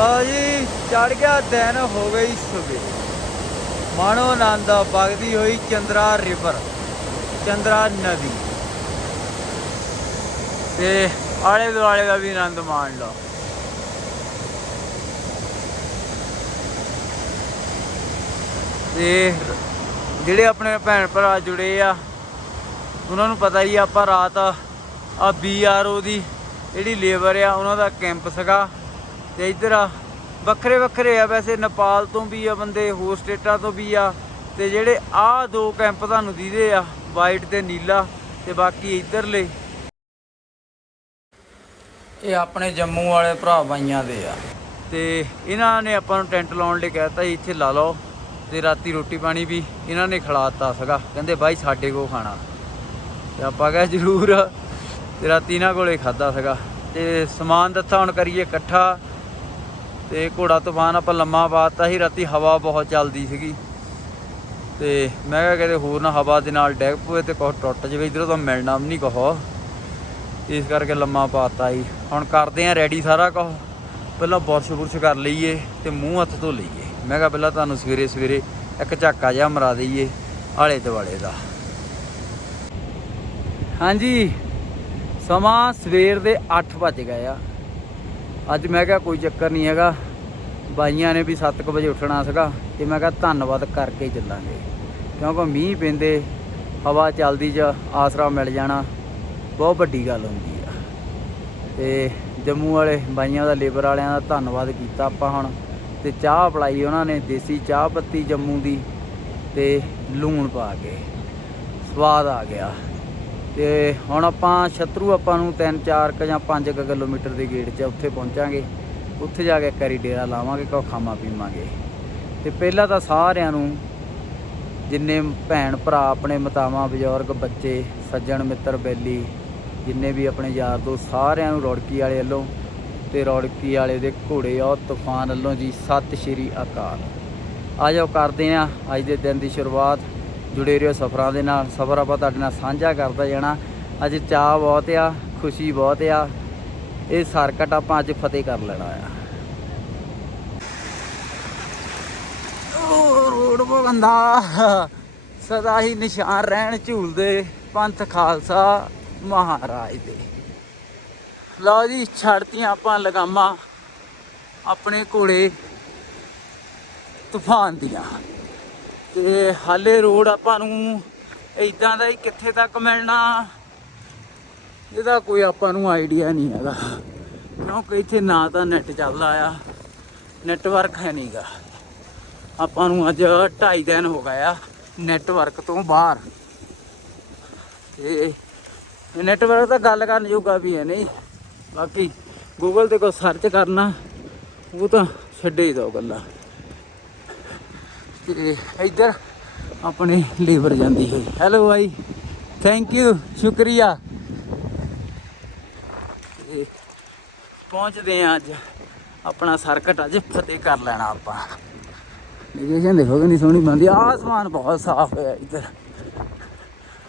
ਆ ਜੀ ਚੜ ਗਿਆ ਦਿਨ ਹੋ ਗਈ ਸਵੇਰ। ਮਾਣੋ ਆਨੰਦ ਵਗਦੀ ਹੋਈ ਚੰਦਰਾ ਰਿਵਰ ਚੰਦਰਾ ਨਦੀ। ਤੇ ਆਲੇ ਦੁਆਲੇ ਦਾ ਵੀ ਆਨੰਦ ਮਾਣ ਲਓ। ਤੇ ਜਿਹੜੇ ਆਪਣੇ ਭੈਣ ਭਰਾ ਜੁੜੇ ਆ, ਉਹਨਾਂ ਨੂੰ ਪਤਾ ਹੀ ਆਪਾਂ ਰਾਤ ਆ ਬੀਆਰਓ ਦੀ ਜਿਹੜੀ ਲੇਬਰ ਆ, ਉਹਨਾਂ ਦਾ ਕੈਂਪ ਸੀਗਾ। ਤੇ ਇੱਧਰ ਆ ਵੱਖਰੇ ਵੱਖਰੇ ਆ ਵੈਸੇ ਨੇਪਾਲ ਤੋਂ ਵੀ ਆ ਬੰਦੇ ਹੋਰ ਸਟੇਟਾਂ ਤੋਂ ਵੀ ਆ। ਤੇ ਜਿਹੜੇ ਆ ਦੋ ਕੈਂਪ ਤੁਹਾਨੂੰ ਦੀਦੇ ਆ ਵਾਈਟ ਤੇ ਨੀਲਾ ਤੇ ਬਾਕੀ ਇੱਧਰਲੇ। ਇਹ ਆਪਣੇ ਜੰਮੂ ਵਾਲੇ ਭਰਾ ਬਾਈਆਂ ਦੇ ਆ। ਤੇ ਇਹਨਾਂ ਨੇ ਆਪਾਂ ਨੂੰ ਟੈਂਟ ਲਾਉਣ ਲਈ ਕਹਿਤਾ ਸੀ ਇੱਥੇ ਲਾ ਲਓ। ਤੇ ਰਾਤੀ ਰੋਟੀ ਪਾਣੀ ਵੀ ਇਹਨਾਂ ਨੇ ਖਿਲਾਤਾ ਸੀਗਾ। ਕਹਿੰਦੇ ਬਾਈ ਸਾਡੇ ਕੋ ਖਾਣਾ। ਤੇ ਆਪਾਂ ਕਿਹਾ ਜ਼ਰੂਰ ਤੇ ਰਾਤੀ ਇਹਨਾਂ ਕੋਲੇ ਖਾਦਾ ਸੀਗਾ। ਤੇ ਸਮਾਨ ਦਿੱਤਾ ਹੁਣ ਕਰੀਏ ਇਕੱਠਾ। ਤੇ ਘੋੜਾ ਤੂਫਾਨ ਆਪਾਂ ਲੰਮਾ ਪਾਤਾ ਸੀ ਰਾਤੀ ਹਵਾ ਬਹੁਤ ਚੱਲਦੀ ਸੀਗੀ। ਤੇ ਮੈਂ ਕਿਹਾ ਕਿਤੇ ਹੋਰ ਨਾ ਹਵਾ ਦੇ ਨਾਲ ਡੈਗ ਪਵੇ ਤੇ ਕੁਛ ਟੁੱਟ ਜਾਵੇ, ਇਧਰੋਂ ਤਾਂ ਮਿਲਣਾ ਵੀ ਨਹੀਂ ਕਹੋ ਇਸ ਕਰਕੇ ਲੰਮਾ ਪਾਤਾ ਜੀ ਹੁਣ ਕਰਦੇ ਆ ਰੈਡੀ ਸਾਰਾ ਕੁਝ ਪਹਿਲਾਂ ਬੁਰਸ਼ ਬੁਰਸ਼ ਕਰ ਲਈਏ ਤੇ ਮੂੰਹ ਹੱਥ ਧੋ ਲਈਏ। ਮੈਂ ਕਿਹਾ ਪਹਿਲਾਂ ਤੁਹਾਨੂੰ ਸਵੇਰੇ ਸਵੇਰੇ ਇੱਕ ਝਾਕਾ ਜਿਹਾ ਮਰਾ ਦਈਏ ਆਲੇ ਦੁਆਲੇ ਦਾ। ਹਾਂਜੀ। ਸਮਾਂ ਸਵੇਰ ਦੇ 8 ਵੱਜ ਗਏ ਆ। ਅੱਜ ਮੈਂ ਕਿਹਾ ਕੋਈ ਚੱਕਰ ਨਹੀਂ ਹੈਗਾ। ਬਾਈਆਂ ਨੇ ਵੀ 7:00 ਵਜੇ ਉੱਠਣਾ ਸੀਗਾ ਤੇ ਮੈਂ ਕਿਹਾ ਧੰਨਵਾਦ ਕਰਕੇ ਚੱਲਾਂਗੇ। ਕਿਉਂਕਿ ਮੀਂਹ ਪੈਂਦੇ, ਹਵਾ ਚੱਲਦੀ ਚ ਆਸਰਾ ਮਿਲ ਜਾਣਾ, ਬਹੁਤ ਵੱਡੀ ਗੱਲ ਹੁੰਦੀ ਆ। ਤੇ ਜੰਮੂ ਵਾਲੇ ਬਾਈਆਂ ਦਾ ਲੇਬਰ ਵਾਲਿਆਂ ਦਾ ਧੰਨਵਾਦ ਕੀਤਾ ਆਪਾਂ ਹੁਣ। ਤੇ ਚਾਹ ਪਲਾਈ ਉਹਨਾਂ ਨੇ, ਦੇਸੀ ਚਾਹ ਪੱਤੀ ਜੰਮੂ ਦੀ ਤੇ ਲੂਣ ਪਾ ਕੇ। ਸਵਾਦ ਆ ਗਿਆ। ਤੇ ਹੁਣ ਆਪਾਂ ਛਤਰੂ ਆਪਾਂ ਨੂੰ 3 4 ਕ ਜਾਂ 5 ਕ ਕਿਲੋਮੀਟਰ ਦੇ ਗੇੜ 'ਚ ਉੱਥੇ ਪਹੁੰਚਾਂਗੇ। ਉੱਥੇ ਜਾ ਕੇ ਕਰੀ ਡੇਰਾ ਲਾਵਾਂਗੇ ਕੋ ਖਾਮਾ ਪੀਵਾਂਗੇ। ਤੇ ਪਹਿਲਾਂ ਤਾਂ ਸਾਰਿਆਂ ਨੂੰ ਜਿੰਨੇ ਭੈਣ ਭਰਾ, ਆਪਣੇ ਮਤਾਵਾਂ, ਬਜ਼ੁਰਗ, ਬੱਚੇ, ਸੱਜਣ, ਮਿੱਤਰ, ਬੈਲੀ, ਜਿੰਨੇ ਵੀ ਆਪਣੇ ਯਾਰ ਦੋਸਤ, ਸਾਰਿਆਂ ਨੂੰ ਰੌੜਕੀ ਵਾਲੇ ਵੱਲੋਂ ਤੇ ਰੌੜਕੀ ਵਾਲੇ ਦੇ ਘੋੜੇ ਔਰ ਤੂਫਾਨ ਵੱਲੋਂ ਜੀ, ਸਤਿ ਸ਼੍ਰੀ ਅਕਾਲ। ਆ ਜਾਓ, ਕਰਦੇ ਆ ਅੱਜ ਦੇ ਦਿਨ ਦੀ ਸ਼ੁਰੂਆਤ। ਜੁੜੇ ਰਹੋ ਸਫ਼ਰਾਂ ਦੇ ਨਾਲ। ਸਫ਼ਰ ਆਪਾਂ ਤੁਹਾਡੇ ਨਾਲ ਸਾਂਝਾ ਕਰਦਾ ਜਾਣਾ। ਅੱਜ ਚਾਹ ਬਹੁਤ ਆ, ਖੁਸ਼ੀ ਬਹੁਤ ਆ। ਇਹ ਸਰਕਟ ਆਪਾਂ ਅੱਜ ਫਤਿਹ ਕਰ ਲੈਣਾ ਆ। ਰੋਡ ਬਗੰਦਾ ਸਦਾ ਹੀ ਨਿਸ਼ਾਨ ਰਹਿਣ ਝੂਲਦੇ ਪੰਥ ਖਾਲਸਾ ਮਹਾਰਾਜ ਦੇ। ਲਓ ਜੀ ਛੱਡਤੀਆਂ ਆਪਾਂ ਲਗਾਮਾਂ। ਆਪਣੇ ਘੋੜੇ ਤੂਫਾਨ ਦੀਆਂ। ਤੇ ਹਾਲੇ ਰੋਡ ਆਪਾਂ ਨੂੰ ਇਦਾਂ ਦਾ ਹੀ ਕਿੱਥੇ ਤੱਕ ਮਿਲਣਾ, ਇਹਦਾ ਕੋਈ ਆਪਾਂ ਨੂੰ ਆਈਡੀਆ ਨਹੀਂ ਹੈਗਾ। ਕਿਉਂਕਿ ਇੱਥੇ ਨਾ ਤਾਂ ਨੈਟ ਚੱਲਦਾ ਆ ਨੈਟਵਰਕ ਹੈ ਨਹੀਂਗਾ ਆਪਾਂ ਨੂੰ ਅੱਜ 2.5 ਦਿਨ ਹੋ ਗਏ ਆ ਨੈਟਵਰਕ ਤੋਂ ਬਾਹਰ। ਤੇ ਨੈਟਵਰਕ ਤਾਂ ਗੱਲ ਕਰਨ ਜੋਗਾ ਵੀ ਹੈ ਨਹੀਂ। ਬਾਕੀ ਗੂਗਲ ਤੇ ਕੋਈ ਸਰਚ ਕਰਨਾ, ਉਹ ਤਾਂ ਛੱਡੇ ਹੀ ਦੋ ਗੱਲਾਂ। ਤੇ ਇੱਧਰ ਆਪਣੇ ਲੀਵਰ ਜਾਂਦੀ ਹੋਈ ਹੈਲੋ ਭਾਈ ਥੈਂਕ ਯੂ ਸ਼ੁਕਰੀਆ। ਤੇ ਪਹੁੰਚਦੇ ਆ ਅੱਜ। ਆਪਣਾ ਸਰਕਟ ਅੱਜ ਫਤਿਹ ਕਰ ਲੈਣਾ ਆਪਾਂ। ਲੋਕੇਸ਼ਨ ਦੇਖੋ ਕਿੰਨੀ ਸੋਹਣੀ ਬਣਦੀ ਆ। ਆਸਮਾਨ ਬਹੁਤ ਸਾਫ਼ ਹੋਇਆ ਇੱਧਰ।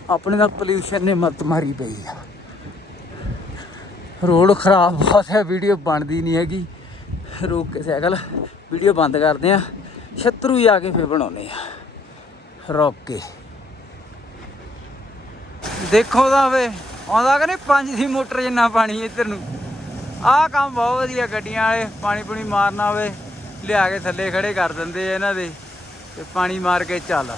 ਆਪਣੇ ਦਾ ਪੋਲਿਊਸ਼ਨ ਨੇ ਮੱਤ ਮਾਰੀ ਪਈ ਆ। ਰੋਡ ਖਰਾਬ ਬਹੁਤ ਹੈ ਵੀਡੀਓ ਬਣਦੀ ਨਹੀਂ ਹੈਗੀ। ਰੋਕ ਕੇ ਸਾਈਕਲ। ਵੀਡੀਓ ਬੰਦ ਕਰਦੇ ਆ ਛਤਰੂ ਹੀ ਆ ਕੇ ਫੇਰ ਬਣਾਉਨੇ ਆ। ਰੋਕ ਕੇ। ਦੇਖੋ ਤਾਂ ਵੇ, ਆਉਂਦਾ ਕਿ ਨਹੀਂ ਪੰਜ ਦੀ ਮੋਟਰ ਜਿੰਨਾ ਪਾਣੀ ਇੱਧਰ ਨੂੰ। ਆਹ ਕੰਮ ਬਹੁਤ ਵਧੀਆ ਗੱਡੀਆਂ ਵਾਲੇ, ਪਾਣੀ ਪੁਣੀ ਮਾਰਨਾ ਹੋਵੇ ਲਿਆ ਕੇ ਥੱਲੇ ਖੜੇ ਕਰ ਦਿੰਦੇ ਆ ਇਹਨਾਂ ਦੇ, ਤੇ ਪਾਣੀ ਮਾਰ ਕੇ ਚੱਲ।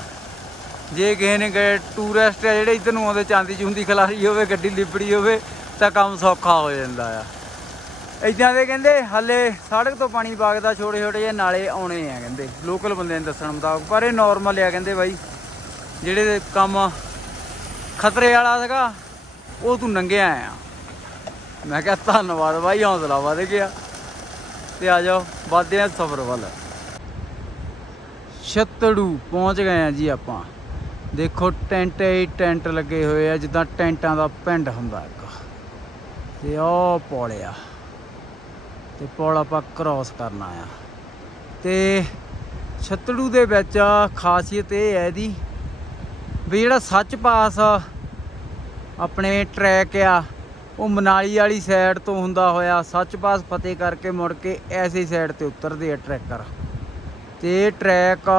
ਜੇ ਕਿਸੇ ਨੇ ਗਏ ਟੂਰਿਸਟ ਆ ਜਿਹੜੇ ਇੱਧਰ ਨੂੰ ਆਉਂਦੇ, ਚਾਂਦੀ ਚੁੰਦੀ ਖਲਾਰੀ ਹੋਵੇ, ਗੱਡੀ ਲਿਬੜੀ ਹੋਵੇ, ਤਾਂ ਕੰਮ ਸੌਖਾ ਹੋ ਜਾਂਦਾ ਆ। ਇਦਾਂ ਦੇ ਕਹਿੰਦੇ, ਹੱਲੇ ਸੜਕ ਤੋਂ ਪਾਣੀ ਵਗਦਾ ਛੋਟੇ ਛੋਟੇ ਜਿਹੇ ਨਾਲੇ ਆਉਣੇ ਆ ਕਹਿੰਦੇ ਲੋਕਲ ਬੰਦੇ ਨੇ ਦੱਸਣ ਮੁਤਾਬਕ, ਪਰ ਇਹ ਨਾਰਮਲ ਆ ਕਹਿੰਦੇ ਬਾਈ। ਜਿਹੜੇ ਕੰਮ ਖਤਰੇ ਵਾਲਾ ਸੀਗਾ, ਉਹ ਤੂੰ ਨੰਗਿਆ ਆ। ਮੈਂ ਕਿਹਾ, ਧੰਨਵਾਦ ਬਾਈ, ਹੌਸਲਾ ਵਧ ਗਿਆ। ਤੇ ਆ ਜਾਓ ਵੱਧਦੇ ਆ ਸਫ਼ਰ ਵੱਲ। ਛੱਤੜੂ ਪਹੁੰਚ ਗਏ ਆ ਜੀ ਆਪਾਂ। ਦੇਖੋ, ਟੈਂਟ ਹੀ ਟੈਂਟ ਲੱਗੇ ਹੋਏ ਆ, ਜਿੱਦਾਂ ਟੈਂਟਾਂ ਦਾ ਪਿੰਡ ਹੁੰਦਾ ਇੱਕ। ਤੇ ਉਹ ਪੌੜਿਆ। ਤੇ ਪੁਲ ਆਪਾਂ ਕ੍ਰਾਸ ਕਰਨਾ ਆ ਤੇ ਛੱਤੜੂ ਦੇ ਵਿੱਚ ਖਾਸੀਅਤ ਇਹ ਹੈ ਇਹਦੀ ਵੀ ਜਿਹੜਾ ਸੱਚ ਪਾਸ ਆਪਣੇ ਟਰੈਕ ਆ, ਉਹ ਮਨਾਲੀ ਵਾਲੀ ਸਾਈਡ ਤੋਂ ਹੁੰਦਾ ਹੋਇਆ। ਸੱਚ ਪਾਸ ਫਤਿਹ ਕਰਕੇ ਮੁੜ ਕੇ ਐਸੀ ਸਾਈਡ ਤੇ ਉਤਰਦੇ ਆ ਟਰੈਕਰ ਤੇ ਟਰੈਕ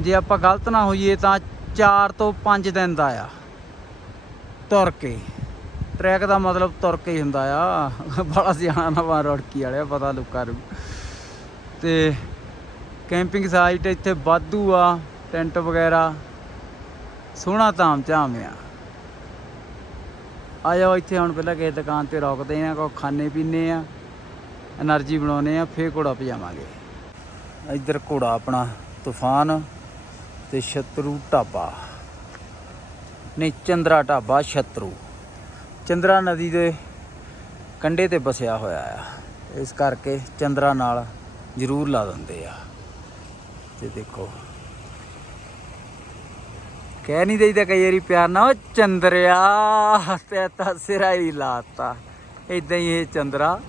ਜੇ ਆਪਾਂ ਗਲਤ ਨਾ ਹੋਈਏ ਤਾਂ 4 ਤੋਂ 5 ਦਿਨ ਦਾ ਆ। ਤੁਰ ਕੇ। ਟਰੈਕ ਦਾ ਮਤਲਬ ਤੁਰ ਕੇ ਹੀ ਹੁੰਦਾ ਆ। ਬੜਾ ਸਿਆਣਾ ਨਾ ਵਾ ਰੜਕੀ ਵਾਲਿਆ, ਪਤਾ ਲੋਕਾਂ ਨੂੰ। ਤੇ ਕੈਂਪਿੰਗ ਸਾਈਟ ਇੱਥੇ ਵਾਧੂ ਆ ਟੈਂਟ ਵਗੈਰਾ। ਸੋਹਣਾ ਧਾਮ ਝਾਮ ਆ। ਆ ਜਾਓ ਇੱਥੇ ਹੁਣ ਪਹਿਲਾਂ ਕਿਸੇ ਦੁਕਾਨ ਤੇ ਰੋਕਦੇ ਆ ਕੋ ਖਾਣੇ ਪੀਣੇ ਆ, એનર્ਜੀ ਬਣਾਉਨੇ ਆ, ਫੇਰ ਘੋੜਾ ਪਜਾਵਾਂਗੇ ਇੱਧਰ ਘੋੜਾ ਆਪਣਾ ਤੂਫਾਨ ਤੇ ਸ਼ਤਰੂ ਢਾਬਾ। ਨਹੀਂ, ਚੰਦਰਾ ਢਾਬਾ, ਸ਼ਤਰੂ। ਚੰਦਰਾ ਨਦੀ ਦੇ ਕੰਢੇ ਤੇ ਬਸਿਆ ਹੋਇਆ ਆ। ਇਸ ਕਰਕੇ ਚੰਦਰਾ ਨਾਲ ਜ਼ਰੂਰ ਲਾ ਦਿੰਦੇ ਆ। ਤੇ ਦੇਖੋ। ਕਹਿ ਨਹੀਂ ਦੇਈਦਾ ਕਈ ਵਾਰੀ ਪਿਆਰ ਨਾ ਉਹ ਚੰਦਰਿਆ, ਤੇ ਤਾਂ ਸਿਰਾ ਹੀ ਲਾਤਾ। ਇਦਾਂ ਹੀ ਇਹ ਚੰਦਰਾ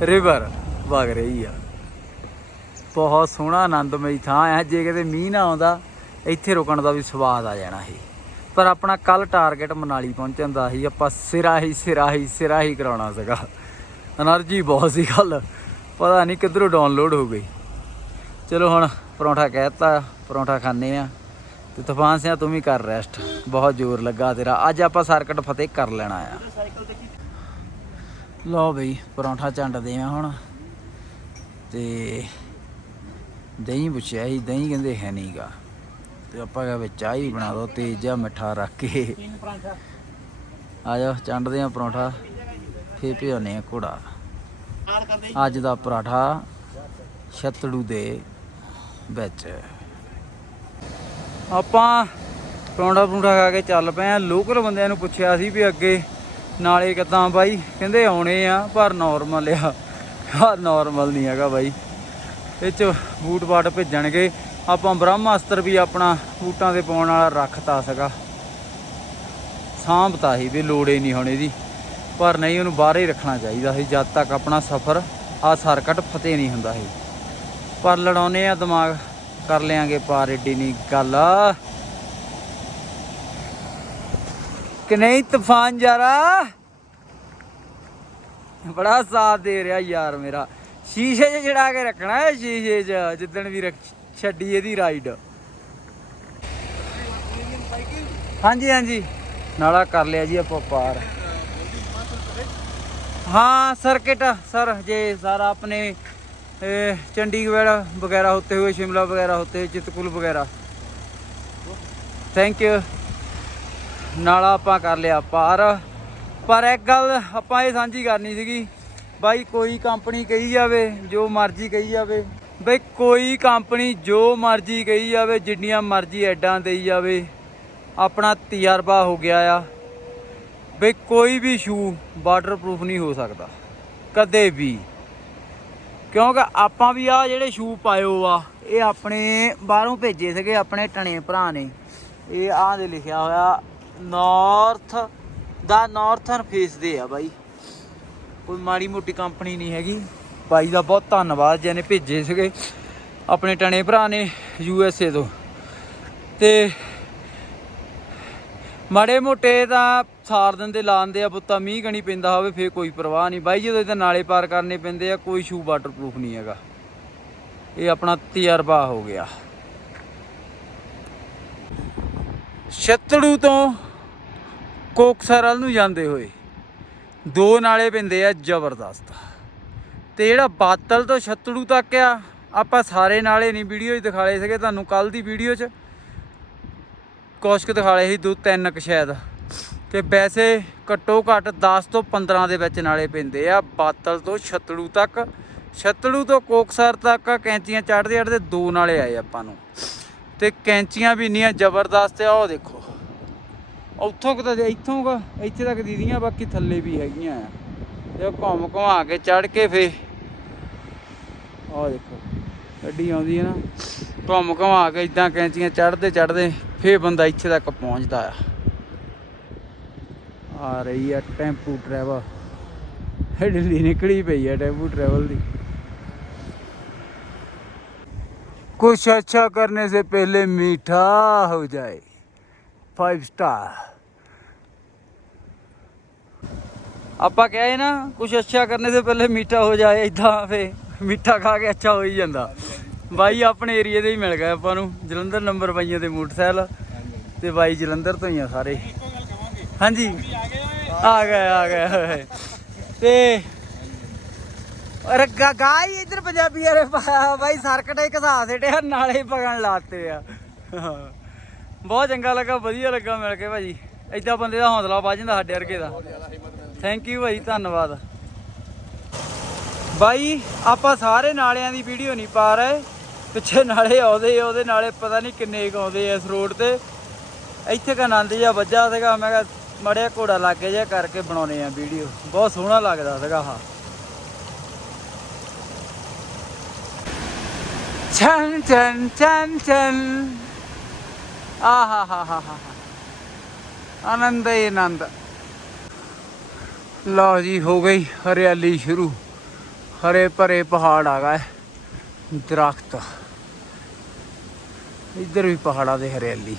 ਰਿਵਰ ਵਗ ਰਹੀ ਆ। ਬਹੁਤ ਸੋਹਣਾ ਆਨੰਦਮਈ ਥਾਂ ਆ। ਜੇ ਕਿਤੇ ਮੀਂਹ ਨਾ ਆਉਂਦਾ, ਇੱਥੇ ਰੁਕਣ ਦਾ ਵੀ ਸਵਾਦ ਆ ਜਾਣਾ ਸੀ ਪਰ ਆਪਣਾ ਕੱਲ ਟਾਰਗੇਟ ਮਨਾਲੀ ਪਹੁੰਚਣ ਦਾ ਸੀ ਆਪਾਂ ਸਿਰਾ ਹੀ ਸਿਰਾ ਹੀ ਸਿਰਾ ਹੀ ਕਰਾਉਣਾ ਸੀਗਾ। એનર્ਜੀ ਬਹੁਤ ਸੀ ਕੱਲ। ਪਤਾ ਨਹੀਂ ਕਿੱਧਰੋਂ ਡਾਊਨਲੋਡ ਹੋ ਗਈ। ਚਲੋ ਹੁਣ ਪਰੌਂਠਾ ਕਹਿਤਾ ਪਰੌਂਠਾ ਖਾਣੇ ਆ ਤੇ ਤੂਫਾਨ ਸਿਆ, ਤੂੰ ਵੀ ਕਰ ਰੈਸਟ ਬਹੁਤ ਜ਼ੋਰ ਲੱਗਾ ਤੇਰਾ। ਅੱਜ ਆਪਾਂ ਸਰਕਟ ਫਤਿਹ ਕਰ ਲੈਣਾ ਆ। ਲਓ ਬਈ, ਪਰੌਂਠਾ ਚੰਡਦੇ ਆ ਹੁਣ। ਤੇ ਦਹੀਂ ਪੁੱਛਿਆ ਸੀ, ਦਹੀਂ ਕਹਿੰਦੇ ਹੈ ਨਹੀਂਗਾ ਤੇ ਆਪਾਂ ਕਿਹਾ ਵੀ ਚਾਹ ਹੀ ਬਣਾ ਦੋ, ਤੇਜ਼ ਜਿਹਾ ਮਿੱਠਾ ਰੱਖ ਕੇ। ਆ ਜਾ ਚੰਡਦੇ ਆ ਪਰੌਂਠਾ। ਫੇਰ ਭਿਓਨੇ ਆ ਘੋੜਾ। ਅੱਜ ਦਾ ਪਰਾਠਾ ਛਤੜੂ ਦੇ ਵਿੱਚ। ਆਪਾਂ ਪਰੌਂਠਾ ਪਰੌਂਠਾ ਖਾ ਕੇ ਚੱਲ ਪਏ ਆ। ਲੋਕਲ ਬੰਦਿਆਂ ਨੂੰ ਪੁੱਛਿਆ ਸੀ ਵੀ ਅੱਗੇ ਨਾਲੇ ਕਿਦਾਂ ਬਾਈ? ਕਹਿੰਦੇ ਆਉਣੇ ਆ, ਪਰ ਨਾਰਮਲ ਆ। ਆ ਨਾਰਮਲ ਨਹੀਂ ਹੈਗਾ ਬਾਈ। ਇਹ ਚ ਬੂਟ ਬਾਟ ਭੇਜਣਗੇ। ਆਪਾਂ ਬ੍ਰਹਮਾਸਤਰ ਵੀ ਆਪਣਾ ਬੂਟਾਂ ਦੇ ਪਾਉਣ ਵਾਲਾ ਰੱਖਤਾ ਸੀਗਾ। ਸਾਂਭਤਾ ਸੀ ਵੀ ਲੋੜੇ ਨਹੀਂ ਹੁਣ ਇਹਦੀ। ਪਰ ਨਹੀਂ, ਉਹਨੂੰ ਬਾਹਰ ਹੀ ਰੱਖਣਾ ਚਾਹੀਦਾ ਸੀ। ਜਦ ਤੱਕ ਆਪਣਾ ਸਫ਼ਰ ਆ ਸਰਕਟ ਫਤਿਹ ਨਹੀਂ ਹੁੰਦਾ ਸੀ। ਪਰ ਲੜਾਉਨੇ ਆ, ਦਿਮਾਗ ਕਰ ਲਿਆਂਗੇ ਪਾਰ ਏਡੀ ਨਹੀਂ ਗੱਲ। ਕਿ ਨਹੀਂ ਤੂਫਾਨ ਯਾਰਾ ਬੜਾ ਸਾਥ ਦੇ ਰਿਹਾ ਯਾਰ ਮੇਰਾ। ਸ਼ੀਸ਼ੇ 'ਚ ਜੜਾ ਕੇ ਰੱਖਣਾ ਹੈ, ਸ਼ੀਸ਼ੇ 'ਚ। ਜਿੱਦਣ ਵੀ ਰੱਖ ਛੱਡੀ ਇਹਦੀ ਰਾਈਡ ਹਾਂਜੀ ਹਾਂਜੀ ਨਾਲਾ ਕਰ ਲਿਆ ਜੀ ਆਪਾਂ ਪਾਰ हाँ सर्किट सर ये सारा अपने ए, चंडीगढ़ वगैरह होते हुए शिमला वगैरह होते हुए चितकुल वगैरह ਥੈਂਕ ਯੂ ਨਾਲਾ ਆਪਾਂ ਕਰ ਲਿਆ ਪਾਰ ਪਰ ਇੱਕ ਗੱਲ ਆਪਾਂ ਇਹ ਸਾਂਝੀ ਕਰਨੀ ਸੀਗੀ ਬਾਈ ਕੋਈ ਕੰਪਨੀ ਕਹੀ ਜਾਵੇ ਜੋ ਮਰਜ਼ੀ ਕਹੀ ਜਾਵੇ ਬਈ ਕੋਈ ਕੰਪਨੀ ਜੋ ਮਰਜ਼ੀ ਕਹੀ ਜਾਵੇ, ਜਿੰਨੀਆਂ ਮਰਜ਼ੀ ਐਡਾਂ ਦੇਈ ਜਾਵੇ, ਆਪਣਾ ਤਜਰਬਾ ਹੋ ਗਿਆ ਆ। ਬਈ ਕੋਈ ਵੀ ਸ਼ੂ ਵਾਟਰਪ੍ਰੂਫ ਨਹੀਂ ਹੋ ਸਕਦਾ, ਕਦੇ ਵੀ। ਕਿਉਂਕਿ ਆਪਾਂ ਵੀ ਆ ਜਿਹੜੇ ਸ਼ੂ ਪਾਇਓ ਆ, ਇਹ ਆਪਣੇ ਬਾਹਰੋਂ ਭੇਜੇ ਸੀਗੇ, ਆਪਣੇ ਟਣੇ ਭਰਾ ਨੇ। ਇਹ ਆਹ ਦੇ ਲਿਖਿਆ ਹੋਇਆ ਨਾਰਥ ਦਾ ਨਾਰਥਰਨ ਫੇਸ ਦੇ ਆ ਬਾਈ। ਕੋਈ ਮਾੜੀ ਮੋਟੀ ਕੰਪਨੀ ਨਹੀਂ ਹੈਗੀ। ਬਾਈ ਦਾ ਬਹੁਤ ਧੰਨਵਾਦ ਜਿਹਨੇ ਭੇਜੇ ਸੀਗੇ ਆਪਣੇ ਟਣੇ ਭਰਾ ਨੇ ਯੂ ਐਸ ਏ ਤੋਂ। ਤੇ ਮਾੜੇ ਮੋਟੇ ਤਾਂ ਸਾਰ ਦਿੰਦੇ ਲਾਉਂਦੇ ਆ ਪੁੱਤਾ, ਮੀਂਹ ਕਣੀ ਪੈਂਦਾ ਹੋਵੇ ਫੇਰ ਕੋਈ ਪਰਵਾਹ ਨਹੀਂ। ਬਾਈ ਜਦੋਂ ਇਹਦੇ ਨਾਲੇ ਪਾਰ ਕਰਨੇ ਪੈਂਦੇ ਆ, ਕੋਈ ਸ਼ੂ ਵਾਟਰਪ੍ਰੂਫ ਨਹੀਂ ਹੈਗਾ। ਇਹ ਆਪਣਾ ਤਜਰਬਾ ਹੋ ਗਿਆ। ਛਤੜੂ ਤੋਂ ਕੋਕਸਰਲ ਨੂੰ ਜਾਂਦੇ ਹੋਏ ਦੋ ਨਾਲੇ ਪੈਂਦੇ ਆ ਜ਼ਬਰਦਸਤ। ਤੇ ਜਿਹੜਾ ਬਾਤਲ ਤੋਂ ਛੱਤੜੂ ਤੱਕ ਆ, ਆਪਾਂ ਸਾਰੇ ਨਾਲੇ ਨਹੀਂ ਵੀਡੀਓ 'ਚ ਦਿਖਾਲੇ ਸੀਗੇ, ਤੁਹਾਨੂੰ ਕੱਲ ਦੀ ਵੀਡੀਓ 'ਚ ਕੁਸ਼ਕ ਕੁ ਦਿਖਾਲੇ ਸੀ ਦੋ ਤਿੰਨ ਕੁ ਸ਼ਾਇਦ। ਤੇ ਵੈਸੇ ਘੱਟੋ ਘੱਟ 10 ਤੋਂ 15 ਦੇ ਵਿੱਚ ਨਾਲੇ ਪੈਂਦੇ ਆ ਬਾਤਲ ਤੋਂ ਛੱਤੜੂ ਤੱਕ। ਛੱਤੜੂ ਤੋਂ ਕੋਕਸਰ ਤੱਕ ਕੈਂਚੀਆਂ ਚੜਦੇ ਚੜਦੇ ਦੋ ਨਾਲੇ ਆਏ ਆਪਾਂ ਨੂੰ। ਤੇ ਕੈਂਚੀਆਂ ਵੀ ਇੰਨੀਆਂ ਜ਼ਬਰਦਸਤ ਆ, ਉਹ ਦੇਖੋ। ਉੱਥੋਂ ਕਿਤੇ ਇੱਥੋਂ ਕ, ਇੱਥੇ ਤੱਕ ਦੀਦੀਆਂ, ਬਾਕੀ ਥੱਲੇ ਵੀ ਹੈਗੀਆਂ ਆ। ਤੇ ਉਹ ਘੁੰਮ ਘੁਮਾ ਕੇ ਚੜ ਕੇ ਫੇ ਆਹ ਦੇਖੋ ਗੱਡੀ ਆਉਂਦੀ ਹੈ ਨਾ ਘੁੰਮ ਘੁਮਾ ਕੇ ਇਦਾਂ ਕੈਂਚੀਆਂ ਚੜਦੇ ਚੜਦੇ ਫੇ ਬੰਦਾ ਇੱਥੇ ਤੱਕ ਪਹੁੰਚਦਾ ਆ ਆ ਰਹੀ ਆ ਟੈਂਪੂ ਟਰੈਵਲ ਹੱਡਲੀ ਨਿਕਲੀ ਪਈ ਆ ਟੈਂਪੂ ट्रैवल ਦੀ कुछ अच्छा करने से पहले मीठा हो जाए फाइव स्टार ਆਪਾਂ ਕਹੇ ਨਾ ਕੁਝ ਅੱਛਾ ਕਰਨ ਤੋਂ ਪਹਿਲੇ ਮੀਠਾ ਹੋ ਜਾਏ ਇਦਾਂ ਫੇ ਮਿੱਠਾ ਖਾ ਕੇ ਅੱਛਾ ਹੋ ਹੀ ਜਾਂਦਾ। ਬਾਈ ਆਪਣੇ ਏਰੀਆ ਦੇ ਹੀ ਮਿਲ ਗਏ ਆਪਾਂ ਨੂੰ, ਜਲੰਧਰ ਨੰਬਰ ਪਾਈਆਂ ਦੇ ਮੋਟਰਸਾਈਕਲ, ਤੇ ਬਾਈ ਜਲੰਧਰ ਤੋਂ ਹੀ ਆ ਸਾਰੇ। ਹਾਂਜੀ। ਆ ਗਏ ਆ ਗਏ ਤੇ ਅਰੇ ਗਾਈ ਇਧਰ ਪੰਜਾਬੀ ਅਰੇ ਬਾਈ ਸਰਕਟ ਇੱਕ ਦੇ ਦੇਟਿਆ ਨਾਲੇ ਪਗਣ ਲਾਤੇ ਆ। ਬਹੁਤ ਚੰਗਾ ਲੱਗਾ, ਵਧੀਆ ਲੱਗਾ ਮਿਲ ਕੇ ਭਾਜੀ। ਇਦਾਂ ਬੰਦੇ ਦਾ ਹੌਸਲਾ ਵੱਜ ਜਾਂਦਾ ਸਾਡੇ ਵਰਗੇ ਦਾ। ਥੈਂਕ ਯੂ ਭਾਈ, ਧੰਨਵਾਦ। ਬਾਈ, ਆਪਾਂ ਸਾਰੇ ਨਾਲਿਆਂ ਦੀ ਵੀਡੀਓ ਨਹੀਂ ਪਾ ਰਹੇ। ਪਿੱਛੇ ਨਾਲੇ ਆਉਂਦੇ, ਉਹਦੇ ਨਾਲੇ ਪਤਾ ਨਹੀਂ ਕਿੰਨੇ ਕੁ ਆਉਂਦੇ ਇਸ ਰੋਡ ਤੇ। ਇੱਥੇ ਕਾ ਆਨੰਦ ਜਿਹਾ ਵੱਜਾ ਸੀਗਾ, ਮੈਂ ਕਿਹਾ ਮੜਿਆ ਘੋੜਾ ਲਾਗੇ ਜਿਹਾ ਕਰਕੇ ਬਣਾਉਨੇ ਆ ਵੀਡੀਓ ਬਹੁਤ ਸੋਹਣਾ ਲੱਗਦਾ ਸੀਗਾ ਆਹ। ਚਨ ਚਨ ਚਨ ਚਨ। ਆਹਾ ਹਾ ਹਾ ਹਾ ਆਨੰਦ ਹੀ ਆਨੰਦ। ਲਓ ਜੀ, ਹੋ ਗਈ ਹਰਿਆਲੀ ਸ਼ੁਰੂ। ਹਰੇ ਭਰੇ ਪਹਾੜ ਆ ਗਏ, ਦਰਖਤ। ਇੱਧਰ ਵੀ ਪਹਾੜਾਂ ਦੇ ਹਰਿਆਲੀ।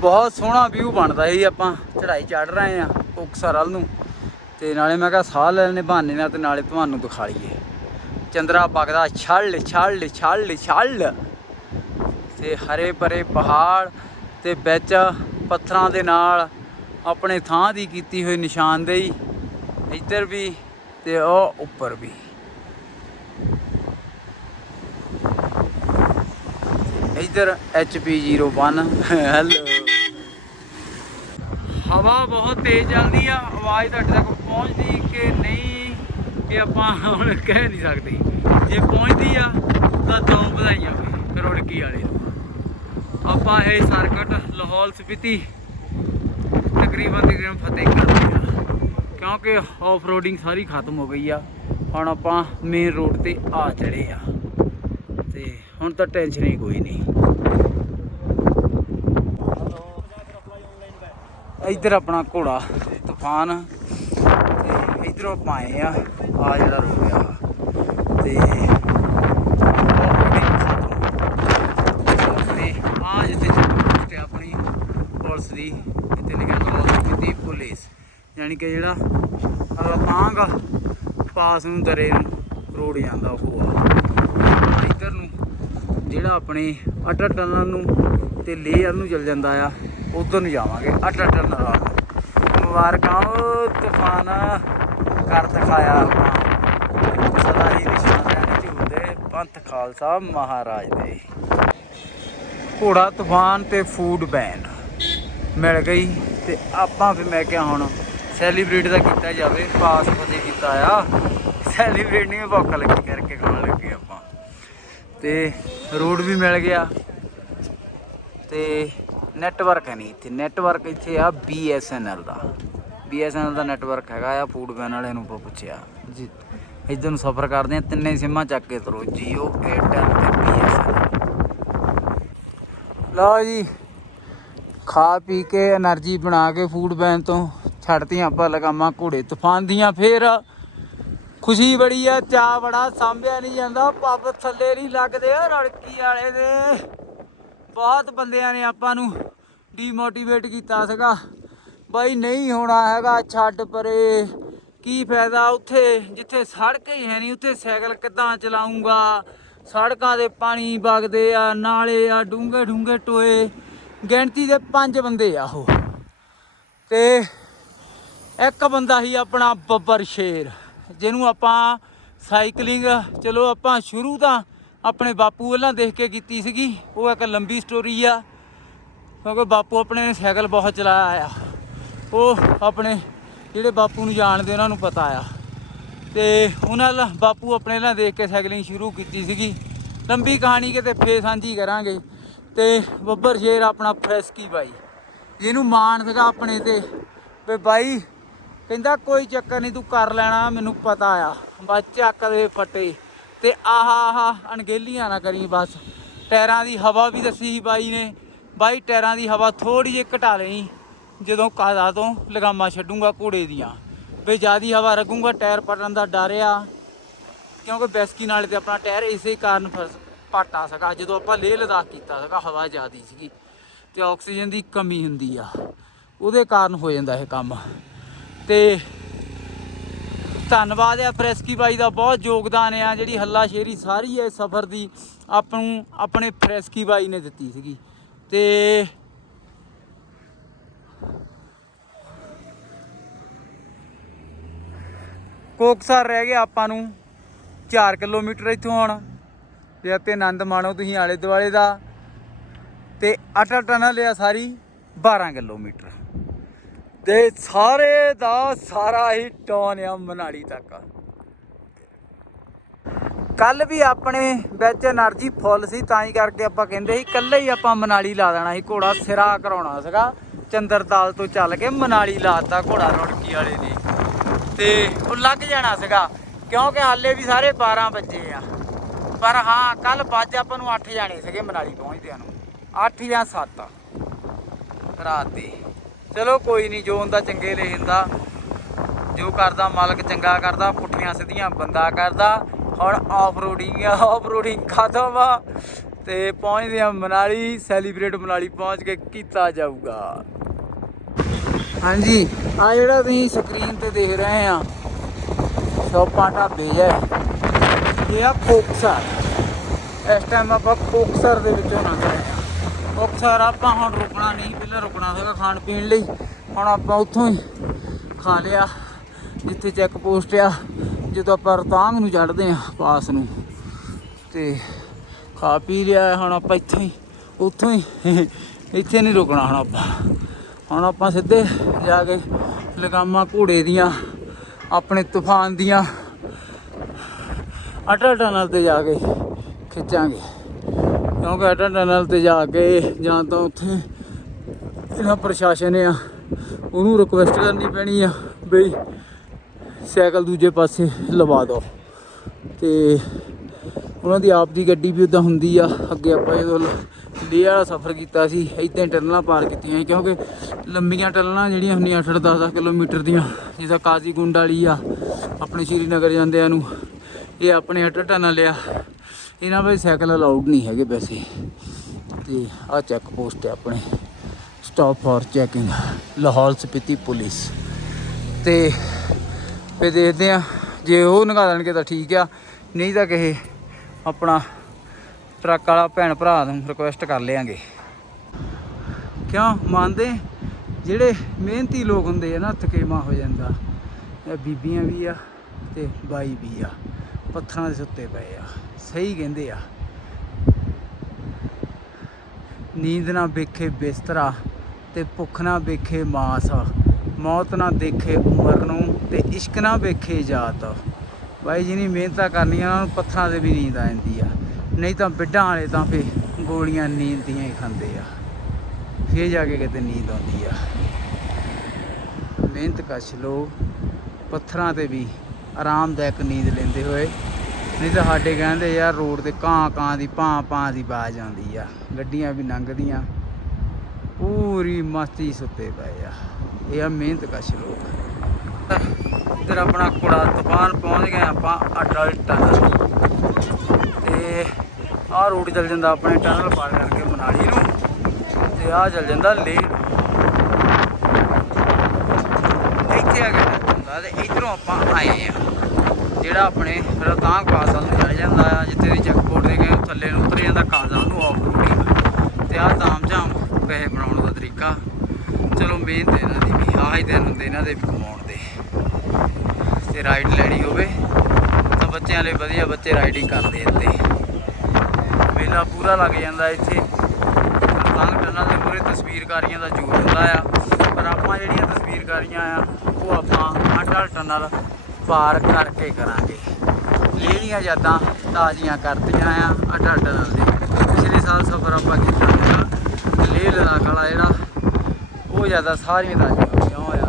ਬਹੁਤ ਸੋਹਣਾ ਵਿਊ ਬਣਦਾ ਜੀ, ਆਪਾਂ ਚੜਾਈ ਚੜ ਰਹੇ ਆ ਉਕਸਰ ਵੱਲ ਨੂੰ। ਤੇ ਨਾਲੇ ਮੈਂ ਕਿਹਾ ਸਾਹ ਲੈਣ ਦੇ ਬਹਾਨੇ ਨਾਲ ਤੇ ਨਾਲੇ ਤੁਹਾਨੂੰ ਦਿਖਾ ਲਈਏ। ਚੰਦਰਾ ਬਗਦਾ ਛੱਲ ਛੱਲ ਛੱਲ ਛੱਲ। ਤੇ ਹਰੇ ਭਰੇ ਪਹਾੜ ਤੇ ਵਿੱਚ ਪੱਥਰਾਂ ਦੇ ਨਾਲ ਆਪਣੇ ਥਾਂ ਦੀ ਕੀਤੀ ਹੋਈ ਨਿਸ਼ਾਨਦੇਹੀ ਇੱਧਰ ਵੀ ਤੇ ਉਹ ਉੱਪਰ ਵੀ। ਇੱਧਰ HP01 ਹੈਲੋ ਹਵਾ ਬਹੁਤ ਤੇਜ਼ ਚੱਲਦੀ ਆ, ਆਵਾਜ਼ ਤੁਹਾਡੇ ਤੱਕ ਪਹੁੰਚਦੀ ਕਿ ਨਹੀਂ ਇਹ ਆਪਾਂ ਹੁਣ ਕਹਿ ਨਹੀਂ ਸਕਦੇ। ਜੇ ਪਹੁੰਚਦੀ ਆ, ਤਾਂ ਦੋ ਵਧਾਈਆਂ ਵੀ ਰੁੜਕੀ ਵਾਲੇ ਆਪਾਂ ਇਹ ਸਰਕਟ ਲਾਹੌਲ ਸਪੀਤੀ ਤਕਰੀਬਨ ਤਕਰੀਬਨ ਫਤਿਹ ਕਰਦੇ ਆ ਕਿਉਂਕਿ ਆਫ ਰੋਡਿੰਗ ਸਾਰੀ ਖਤਮ ਹੋ ਗਈ ਆ। ਹੁਣ ਆਪਾਂ ਮੇਨ ਰੋਡ ਤੇ ਆ ਚੜੇ ਆ। ਤੇ ਹੁਣ ਤਾਂ ਟੈਨਸ਼ਨ ਹੀ ਕੋਈ ਨਹੀਂ। ਇੱਧਰ ਆਪਣਾ ਘੋੜਾ ਤੂਫਾਨ ਤੇ ਇੱਧਰੋਂ ਆਪਾਂ ਆਏ ਆ ਆ ਜਿਹੜਾ ਰੁਕ ਗਿਆ ਤੇ ਆ ਜਿੱਥੇ ਤੇ ਆਪਣੀ ਪੁਲਿਸ ਦੀ, ਇੱਥੇ ਲਿਖਿਆ ਲਾਹੌਰ ਦੀ ਪੁਲਿਸ। ਯਾਨੀ ਕਿ ਜਿਹੜਾ ਰੋਤਾਂਗ ਪਾਸ ਨੂੰ ਦਰੇ ਨੂੰ ਰੋਡ ਜਾਂਦਾ ਉਹ ਆ। ਇੱਧਰ ਨੂੰ ਜਿਹੜਾ ਆਪਣੇ ਅਟਲ ਟਨਲ ਨੂੰ ਤੇ ਲੇਅਰ ਨੂੰ ਚੱਲ ਜਾਂਦਾ ਆ, ਉਧਰ ਨੂੰ ਜਾਵਾਂਗੇ ਅਟਲ ਟਨਲ ਨਾਲ। ਮੁਬਾਰਕਾਂ ਤੂਫਾਨ ਕਰ ਦਿਖਾਇਆ ਆਪਾਂ। ਸਦਾ ਹੀ ਨਿਸ਼ਾਨ ਰਹਿਣੇ ਝੂਲਦੇ ਪੰਥ ਖਾਲਸਾ ਮਹਾਰਾਜ ਦੇ। ਘੋੜਾ, ਤੂਫਾਨ ਤੇ ਫੂਡ ਬੈਨ। ਮਿਲ ਗਈ ਤੇ ਆਪਾਂ ਫਿਰ ਮੈਂ ਕਿਹਾ ਹੁਣ ਸੈਲੀਬ੍ਰੇਟ ਦਾ ਕੀਤਾ ਜਾਵੇ ਪਾਸ ਫਤਿਹ ਕੀਤਾ ਆ। ਸੈਲੀਬ੍ਰੇਟ ਨਹੀਂ ਭੁੱਖ ਲੱਗੀ ਕਰਕੇ ਖਾਣ ਲੱਗੇ ਆਪਾਂ। ਤੇ ਰੋਡ ਵੀ ਮਿਲ ਗਿਆ। ਤੇ ਨੈਟਵਰਕ ਹੈ ਨਹੀਂ ਇੱਥੇ। ਨੈਟਵਰਕ ਇੱਥੇ ਆ BSNL ਦਾ। BSNL ਦਾ ਨੈਟਵਰਕ ਹੈਗਾ ਆ ਫੂਡ ਵੈਨ ਵਾਲਿਆਂ ਨੂੰ ਪੁੱਛਿਆ। ਜੀ। ਇੱਧਰ ਨੂੰ ਸਫ਼ਰ ਕਰਦੇ ਆ ਤਿੰਨੇ ਸਿੰਮਾਂ ਚੱਕ ਕੇ ਤਰੋ Jio Airtel ਤੇ BSNL ਲਓ ਜੀ ਖਾ ਪੀ ਕੇ એનર્ਜੀ ਬਣਾ ਕੇ ਫੂਡ ਬੈਨ ਤੋਂ ਛੱਡਤੀਆਂ ਆਪਾਂ ਲਗਾਮਾਂ ਘੋੜੇ ਤੂਫਾਨ ਦੀਆਂ ਫੇਰ। ਖੁਸ਼ੀ ਬੜੀ ਆ ਚਾ ਬੜਾ, ਸਾਂਭਿਆ ਨਹੀਂ ਜਾਂਦਾ। ਪੱਬ ਥੱਲੇ ਨਹੀਂ ਲੱਗਦੇ ਆ ਰੜਕੀ ਵਾਲੇ ਦੇ। ਬਹੁਤ ਬੰਦਿਆਂ ਨੇ ਆਪਾਂ ਨੂੰ ਡੀਮੋਟੀਵੇਟ ਕੀਤਾ ਸੀਗਾ। ਬਾਈ ਨਹੀਂ ਹੋਣਾ ਹੈਗਾ, ਛੱਡ ਪਰੇ। ਕੀ ਫਾਇਦਾ ਉੱਥੇ, ਜਿੱਥੇ ਸੜਕ ਹੀ ਹੈ ਨਹੀਂ, ਉੱਥੇ ਸਾਈਕਲ ਕਿੱਦਾਂ ਚਲਾਉਂਗਾ ਸੜਕਾਂ ਦੇ ਪਾਣੀ ਵਗਦੇ ਆ, ਨਾਲੇ ਆ ਡੂੰਘੇ ਡੂੰਘੇ ਟੋਏ। ਗਿਣਤੀ ਦੇ ਪੰਜ ਬੰਦੇ ਆ ਉਹ। ਤੇ ਇੱਕ ਬੰਦਾ ਹੀ ਆਪਣਾ ਬੱਬਰ ਸ਼ੇਰ, ਜਿਹਨੂੰ ਆਪਾਂ ਸਾਈਕਲਿੰਗ, ਚਲੋ ਆਪਾਂ ਸ਼ੁਰੂ ਤਾਂ ਆਪਣੇ ਬਾਪੂ ਵੱਲਾਂ ਦੇਖ ਕੇ ਕੀਤੀ ਸੀਗੀ। ਉਹ ਇੱਕ ਲੰਬੀ ਸਟੋਰੀ ਆ, ਕਿਉਂਕਿ ਬਾਪੂ ਆਪਣੇ ਨੇ ਸਾਈਕਲ ਬਹੁਤ ਚਲਾਇਆ ਆ। ਉਹ ਆਪਣੇ ਜਿਹੜੇ ਬਾਪੂ ਨੂੰ ਜਾਣਦੇ ਉਹਨਾਂ ਨੂੰ ਪਤਾ ਆ। ਤੇ ਉਹਨਾਂ ਨਾਲ ਬਾਪੂ ਆਪਣੇ ਨਾਲ ਦੇਖ ਕੇ ਸਾਈਕਲਿੰਗ ਸ਼ੁਰੂ ਕੀਤੀ ਸੀਗੀ। ਲੰਬੀ ਕਹਾਣੀ ਕਿਤੇ ਫੇਰ ਸਾਂਝੀ ਕਰਾਂਗੇ। ਤੇ ਬੱਬਰ ਸ਼ੇਰ ਆਪਣਾ ਫਰੈਸਕੀ ਬਾਈ। ਜਿਹਨੂੰ ਮਾਣ ਸੀਗਾ ਆਪਣੇ ਤੇ। ਵੀ ਬਾਈ, ਕਹਿੰਦਾ ਕੋਈ ਚੱਕਰ ਨਹੀਂ, ਤੂੰ ਕਰ ਲੈਣਾ, ਮੈਨੂੰ ਪਤਾ ਆ। ਬਸ ਚੱਕ ਦੇ ਫੱਟੇ। ਤੇ ਆਹਾ ਆਹਾ ਅਣਗੇਲੀਆਂ ਨਾ ਕਰੀ ਬਸ। ਟਾਇਰਾਂ ਦੀ ਹਵਾ ਵੀ ਦੱਸੀ ਸੀ ਬਾਈ ਨੇ। ਬਾਈ, ਟਾਇਰਾਂ ਦੀ ਹਵਾ ਥੋੜੀ ਜਿਹੀ ਘਟਾ ਲਈ। ਜਦੋਂ ਕਾਦਾ ਤੋਂ ਲਗਾਮਾ ਛੱਡੂਗਾ ਘੋੜੇ ਦੀਆਂ। ਵੀ ਜਿਆਦੀ ਹਵਾ ਲੱਗੂਗਾ ਟਾਇਰ ਪਟਣ ਦਾ ਡਰ ਆ। ਕਿਉਂਕਿ ਬੈਸਕੀ ਨਾਲੇ ਤੇ ਆਪਣਾ ਟਾਇਰ ਇਸੇ ਕਾਰਨ ਫਸ ਘੱਟ ਆ ਸੀਗਾ ਜਦੋਂ ਆਪਾਂ ਲੇਹ ਲਦਾਖ ਕੀਤਾ ਸੀਗਾ, ਹਵਾ ਜ਼ਿਆਦੀ ਸੀਗੀ ਤੇ ਆਕਸੀਜਨ ਦੀ ਕਮੀ ਹੁੰਦੀ ਆ। ਉਹਦੇ ਕਾਰਨ ਹੋ ਜਾਂਦਾ ਇਹ ਕੰਮ। ਤੇ ਧੰਨਵਾਦ ਹੈ ਫਰੈਸਕੀ ਬਾਈ ਦਾ, ਬਹੁਤ ਯੋਗਦਾਨ ਆ। ਜਿਹੜੀ ਹੱਲਾ ਸ਼ੇਰੀ ਸਾਰੀ ਹੈ ਸਫ਼ਰ ਦੀ, ਆਪ ਨੂੰ ਆਪਣੇ ਫਰੈਸਕੀ ਬਾਈ ਨੇ ਦਿੱਤੀ ਸੀਗੀ। ਤੇ ਕੋਕਸਰ ਰਹਿ ਗਿਆ ਆਪਾਂ ਨੂੰ 4 ਕਿਲੋਮੀਟਰ ਇੱਥੋਂ ਆਉਣਾ। ਤੇ ਅਤੇ ਆਨੰਦ ਮਾਣੋ ਤੁਸੀਂ ਆਲੇ ਦੁਆਲੇ ਦਾ। ਤੇ ਅਟਲ ਟਨਲ ਆ ਸਾਰੀ 12 ਕਿਲੋਮੀਟਰ। ਤੇ ਸਾਰੇ ਦਾ ਸਾਰਾ ਹੀ ਟੌਨ ਆ ਮਨਾਲੀ ਤੱਕ। ਕੱਲ ਵੀ ਆਪਣੇ ਵਿੱਚ એનર્ਜੀ ਫੁੱਲ ਸੀ, ਤਾਂ ਹੀ ਕਰਕੇ ਆਪਾਂ ਕਹਿੰਦੇ ਸੀ ਕੱਲੇ ਹੀ ਆਪਾਂ ਮਨਾਲੀ ਲਾ ਦੇਣਾ ਸੀ, ਘੋੜਾ ਸਿਰਾ ਕਰਾਉਣਾ ਸੀਗਾ। ਚੰਦਰਤਾਲ ਤੋਂ ਚੱਲ ਕੇ ਮਨਾਲੀ ਲਾਤਾ ਘੋੜਾ ਰੋੜਕੀ ਵਾਲੇ ਨੇ। ਤੇ ਉਹ ਲੱਗ ਜਾਣਾ ਸੀਗਾ, ਕਿਉਂਕਿ ਹਾਲੇ ਵੀ ਸਾਰੇ 12 ਵਜੇ ਆ। ਪਰ ਹਾਂ ਕੱਲ ਵੱਜ ਆਪਾਂ ਨੂੰ 8 ਜਾਣੇ ਸੀਗੇ ਮਨਾਲੀ ਪਹੁੰਚਦਿਆਂ ਨੂੰ। 8 ਜਾਂ 7 ਰਾਤ ਦੇ। ਚਲੋ ਕੋਈ ਨਹੀਂ, ਜੋ ਹੁੰਦਾ ਚੰਗੇ ਲੈ ਜਾਂਦਾ ਜੋ ਕਰਦਾ ਮਾਲਕ ਚੰਗਾ ਕਰਦਾ, ਪੁੱਠੀਆਂ ਸਿੱਧੀਆਂ ਬੰਦਾ ਕਰਦਾ। ਹੁਣ ਆਫ ਰੋਡਿੰਗ ਆ ਆਫ ਰੋਡਿੰਗ ਖਤਮ ਆ। ਤੇ ਪਹੁੰਚਦੇ ਆ ਮਨਾਲੀ ਸੈਲੀਬ੍ਰੇਟ ਮਨਾਲੀ ਪਹੁੰਚ ਕੇ ਕੀਤਾ ਜਾਊਗਾ। ਹਾਂਜੀ, ਆ ਜਿਹੜਾ ਤੁਸੀਂ ਸਕਰੀਨ ਤੇ ਦੇਖ ਰਹੇ ਆ, ਸ਼ੋਪਾਂ ਢਾਬੇ ਹੈ ਇਹ ਆ ਕੋਕਸਰ ਇਸ ਟਾਈਮ ਆਪਾਂ ਕੋਕਸਰ ਦੇ ਵਿੱਚੋਂ ਲੰਘ ਰਹੇ ਹਾਂ। ਕੋਕਸਰ ਆਪਾਂ ਹੁਣ ਰੁਕਣਾ ਨਹੀਂ, ਪਹਿਲਾਂ ਰੁਕਣਾ ਸੀਗਾ ਖਾਣ ਪੀਣ ਲਈ। ਹੁਣ ਆਪਾਂ ਉੱਥੋਂ ਹੀ ਖਾ ਲਿਆ, ਜਿੱਥੇ ਚੈੱਕ ਪੋਸਟ ਆ, ਜਦੋਂ ਆਪਾਂ ਰਤਾਂਗ ਨੂੰ ਚੜ੍ਹਦੇ ਆ ਪਾਸ ਨੂੰ। ਤੇ ਖਾ ਪੀ ਲਿਆ, ਹੁਣ ਆਪਾਂ ਇੱਥੇ ਹੀ, ਉੱਥੋਂ ਹੀ, ਇੱਥੇ ਨਹੀਂ ਰੁਕਣਾ ਹੁਣ ਆਪਾਂ। ਹੁਣ ਆਪਾਂ ਸਿੱਧੇ ਜਾ ਕੇ ਲਗਾਮਾਂ ਘੋੜੇ ਦੀਆਂ, ਆਪਣੇ ਤੂਫਾਨ ਦੀਆਂ ਅਟਲ ਟਨਲ ਤੇ ਜਾ ਕੇ ਖਿੱਚਾਂਗੇ। ਕਿਉਂਕਿ ਅਟਲ ਟਨਲ ਤੇ ਜਾ ਕੇ ਜਾਂ ਤਾਂ ਉੱਥੇ ਇਹਨਾਂ ਪ੍ਰਸ਼ਾਸਨ ਆ, ਉਹਨੂੰ ਰਿਕੁਐਸਟ ਕਰਨੀ ਪੈਣੀ ਆ ਬਈ ਸਾਈਕਲ ਦੂਜੇ ਪਾਸੇ ਲਵਾ ਦਿਓ। ਤੇ ਉਹਨਾਂ ਦੀ ਆਪ ਦੀ ਗੱਡੀ ਵੀ ਉਦਾਂ ਹੁੰਦੀ ਆ, ਅੱਗੇ ਆਪਾਂ ਜਦੋਂ ਲੇਹ ਵਾਲਾ ਸਫ਼ਰ ਕੀਤਾ ਸੀ, ਇੱਦਾਂ ਹੀ ਟਨਲਾਂ ਪਾਰ ਕੀਤੀਆਂ ਸੀ, ਕਿਉਂਕਿ ਲੰਬੀਆਂ ਟਨਲਾਂ ਜਿਹੜੀਆਂ ਹੁੰਦੀਆਂ 8 10 ਕਿਲੋਮੀਟਰ ਦੀਆਂ, ਜਿੱਦਾਂ ਕਾਜ਼ੀਗੁੰਡ ਵਾਲੀ ਆ, ਆਪਣੇ ਸ਼੍ਰੀਨਗਰ ਜਾਂਦਿਆਂ ਨੂੰ। ਇਹ ਆਪਣੇ ਅਟਲ ਟਨਲ ਆ ਇਹਨਾਂ ਵਿੱਚ ਸਾਈਕਲ ਅਲਾਉਡ ਨਹੀਂ ਹੈਗੇ ਵੈਸੇ। ਤੇ ਆ ਚੈੱਕ ਪੋਸਟ ਹੈ ਆਪਣੇ। Stop for checking Lahaul Spiti police. ਤੇ ਫੇ ਦੇਖਦੇ ਆ ਜੇ ਉਹ ਨਗਾ ਦੇਣਗੇ ਤਾਂ ਠੀਕ ਆ। ਨਹੀਂ ਤਾਂ ਕਿਸੇ ਆਪਣਾ ਟਰੱਕ ਵਾਲਾ ਭੈਣ ਭਰਾ ਨੂੰ ਰਿਕੁਐਸਟ ਕਰ ਲਿਆਂਗੇ। ਕਿਉਂ? ਮੰਨਦੇ? ਜਿਹੜੇ ਮਿਹਨਤੀ ਲੋਕ ਹੁੰਦੇ ਆ ਨਾ, ਥਕੇਮਾ ਹੋ ਜਾਂਦਾ। ਬੀਬੀਆਂ ਵੀ ਆ ਤੇ ਬਾਈ ਵੀ ਆ। ਪੱਥਰਾਂ ਦੇ ਸੁੱਤੇ ਪਏ ਆ। ਸਹੀ ਕਹਿੰਦੇ ਆ। ਨੀਂਦ ਨਾ ਵੇਖੇ ਬਿਸਤਰਾ ਤੇ ਭੁੱਖ ਨਾ ਵੇਖੇ ਮਾਸ ਮੌਤ ਨਾ ਦੇਖੇ ਉਮਰ ਨੂੰ ਤੇ ਇਸ਼ਕ ਨਾ ਵੇਖੇ ਜਾਤ ਬਾਈ ਜੀ ਨੇ ਮਿਹਨਤਾਂ ਕਰਨੀਆਂ, ਉਹਨਾਂ ਨੂੰ ਪੱਥਰਾਂ ਦੇ ਵੀ ਨੀਂਦ ਆ ਜਾਂਦੀ ਆ। ਨਹੀਂ ਤਾਂ ਬਿੱਡਾਂ ਵਾਲੇ ਤਾਂ ਫੇ ਗੋਲੀਆਂ ਨੀਂਦ ਦੀਆਂ ਹੀ ਖਾਂਦੇ ਆ। ਫੇਰ ਜਾ ਕੇ ਕਿਤੇ ਨੀਂਦ ਆਉਂਦੀ ਆ। ਮਿਹਨਤ ਕਸ਼ ਲੋਕ ਪੱਥਰਾਂ ਤੇ ਵੀ ਆਰਾਮਦਾਇਕ ਨੀਂਦ ਲੈਂਦੇ ਹੋਏ। ਨਹੀਂ ਤਾਂ ਸਾਡੇ ਕਹਿੰਦੇ ਯਾਰ ਰੋਡ ਤੇ ਕਾਂ ਕਾਂ ਦੀ ਭਾਂ ਭਾਂ ਦੀ ਆਵਾਜ਼ ਆਉਂਦੀ ਆ। ਗੱਡੀਆਂ ਵੀ ਲੰਘਦੀਆਂ। ਪੂਰੀ ਮਸਤੀ ਸੁੱਤੇ ਪਏ ਆ। ਇਹ ਆ ਮਿਹਨਤ ਕਸ਼ ਲੋਕ। ਇਧਰ ਆਪਣਾ ਕੁੜਾ ਤੂਫਾਨ ਪਹੁੰਚ ਗਏ ਆਪਾਂ ਅਟਲ ਟਨਲ ਤੇ ਆਹ ਰੂਟ ਚੱਲ ਜਾਂਦਾ ਆਪਣੇ ਟਨਲ ਪਾਰ ਕਰਕੇ ਮਨਾਲੀ ਨੂੰ। ਤੇ ਆਹ ਚੱਲ ਜਾਂਦਾ ਲੇਹ ਇੱਥੇ ਆ ਕੇ ਟੱਚ ਹੁੰਦਾ ਤੇ ਇਧਰੋਂ ਆਪਾਂ ਆਏ ਆ ਜਿਹੜਾ ਆਪਣੇ ਰਤਾਂਗ ਪਾਸ ਵੱਲ ਨੂੰ ਚੜ ਜਾਂਦਾ ਆ, ਜਿੱਥੇ ਦੀ ਚੈੱਕਪੋਸਟ ਦੇ ਕੇ ਥੱਲੇ ਨੂੰ ਉਤਰ ਜਾਂਦਾ ਕਾਜ਼ਾ ਨੂੰ ਆਫ ਰੋਡਿੰਗ ਤੇ ਆਹ ਤਾਮ ਝਾਮ ਪੈਸੇ ਬਣਾਉਣ ਦਾ ਤਰੀਕਾ। ਚਲੋ ਮਿਹਨਤ ਇਹਨਾਂ ਦੀ ਵੀ, ਆਹ ਦਿਨ ਹੁੰਦੇ ਇਹਨਾਂ ਦੇ ਵੀ ਕਮਾਉਣ ਦੇ। ਤੇ ਰਾਈਡ ਲੈਣੀ ਹੋਵੇ, ਤਾਂ ਬੱਚਿਆਂ ਲਈ ਵਧੀਆ ਬੱਚੇ ਰਾਈਡਿੰਗ ਕਰਦੇ ਇੱਥੇ। ਮੇਲਾ ਪੂਰਾ ਲੱਗ ਜਾਂਦਾ ਇੱਥੇ। ਰੋਹਤਾਂਗ ਟਨਲ ਦੇ ਪੂਰੇ ਤਸਵੀਰਕਾਰੀਆਂ ਦਾ ਜ਼ੋਰ ਹੁੰਦਾ ਆ। ਪਰ ਆਪਾਂ ਜਿਹੜੀਆਂ ਤਸਵੀਰਕਾਰੀਆਂ ਆ, ਉਹ ਆਪਾਂ ਅਟਲ ਟਨਲ ਪਾਰ ਕਰਕੇ ਕਰਾਂਗੇ। ਲੇਹ ਦੀਆਂ ਯਾਦਾਂ ਤਾਜ਼ੀਆਂ ਕਰਤੀਆਂ ਆ ਅਟਲ ਟਨਲ ਦੇ। ਪਿਛਲੇ ਸਾਲ ਸਫ਼ਰ ਆਪਾਂ ਕੀਤਾ ਸੀਗਾ ਲੇਹ ਲਦਾਖ ਵਾਲਾ ਜਿਹੜਾ, ਉਹ ਯਾਦਾਂ ਸਾਰੀਆਂ ਤਾਜ਼ੀਆਂ ਹੋ ਗਈਆਂ। ਹੋਇਆ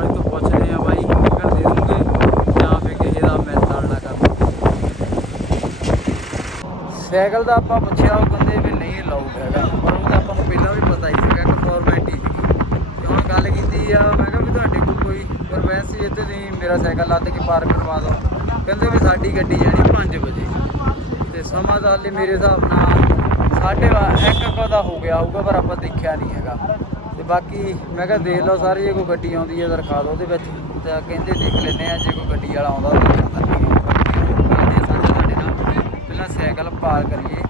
ਅੱਜ ਤੋਂ ਪੁੱਛਦੇ ਆ ਬਾਈ ਟਿਕਟ ਦੇ ਦੂੰਗੇ ਜਾਂ ਫਿਰ ਕਿਸੇ ਦਾ ਮੈਂ ਤਾਲਣਾ ਕਰ। ਸਾਈਕਲ ਦਾ ਆਪਾਂ ਪੁੱਛਿਆ ਉਹ ਕਹਿੰਦੇ ਵੀ ਨਹੀਂ ਅਲਾਉਡ ਹੈਗਾ, ਪਰ ਉਹ ਤਾਂ ਆਪਾਂ ਨੂੰ ਪਹਿਲਾਂ ਵੀ ਪਤਾ ਹੀ ਸੀਗਾ ਕਿ ਫਾਰਮੈਲਿਟੀ ਕੀਤੀ ਆ, ਮੈਂ ਕਿਹਾ ਵੀ ਤੁਹਾਡੇ ਕੋਲ ਕੋਈ ਪਰਵੈਂਸ ਸੀ, ਇੱਥੇ ਤੁਸੀਂ ਮੇਰਾ ਸਾਈਕਲ ਲੱਦ ਕੇ ਪਾਰ ਕਰਵਾ ਦਿਓ। ਕਹਿੰਦੇ ਵੀ ਸਾਡੀ ਗੱਡੀ ਜਾਣੀ 5 ਵਜੇ। ਤੇ ਸਮਾਂ ਤਾਂ ਹਾਲੇ ਮੇਰੇ ਹਿਸਾਬ ਨਾਲ ਸਾਢੇ ਵਾ- ਇੱਕ ਕੁ ਦਾ ਹੋ ਗਿਆ ਹੋਊਗਾ, ਪਰ ਆਪਾਂ ਦੇਖਿਆ ਨਹੀਂ ਹੈਗਾ। ਤੇ ਬਾਕੀ ਮੈਂ ਕਿਹਾ ਦੇਖ ਲਓ ਸਾਰੇ, ਜੇ ਕੋਈ ਗੱਡੀ ਆਉਂਦੀ ਹੈ ਤਾਂ ਰਖਾ ਦਿਓ ਉਹਦੇ ਵਿੱਚ। ਤਾਂ ਕਹਿੰਦੇ ਦੇਖ ਲੈਨੇ ਆ ਜੇ ਕੋਈ ਗੱਡੀ ਵਾਲਾ ਆਉਂਦਾ ਤਾਂ ਜਾਂਦਾ ਬਾਕੀ ਸਾਂਝਾ ਤੁਹਾਡੇ ਨਾਲ ਪਹਿਲਾਂ ਸਾਈਕਲ ਪਾਰ ਕਰੀਏ।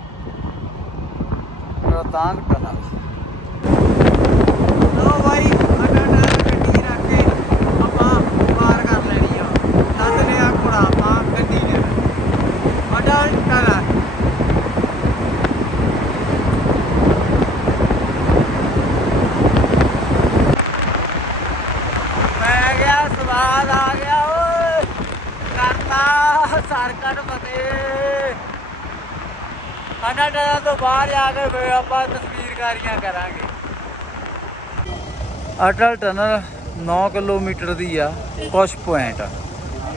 ਰੋਤਾਂਗ ਟਨਲ ਲੋ ਬਾਈ ਅੱਡਾ ਅੱਡਾ ਗੱਡੀ ਰੱਖ ਕੇ ਆਪਾਂ ਪਾਰ ਕਰ ਲੈਣੀ ਆ ਲੱਦ ਲਿਆ ਘੋੜਾ ਆਪਾਂ ਗੱਡੀ ਨੇ ਅੱਡਾ ਅੱਡਾ ਮੈਂ ਗਿਆ ਸਵਾਦ ਆ ਗਿਆ ਓਏ ਕਰਤਾ ਸਰਕਟ ਬਤੇ ਅੱਡਾ ਅੱਡਾ ਤੋਂ ਬਾਹਰ ਜਾ ਕੇ ਫਿਰ ਆਪਾਂ ਤਸਵੀਰਕਾਰੀਆਂ ਕਰਾਂਗੇ। ਅਟਲ ਟਨਲ 9 ਕਿਲੋਮੀਟਰ ਦੀ ਆ ਕੁਸ਼ ਪੁਆਇੰਟ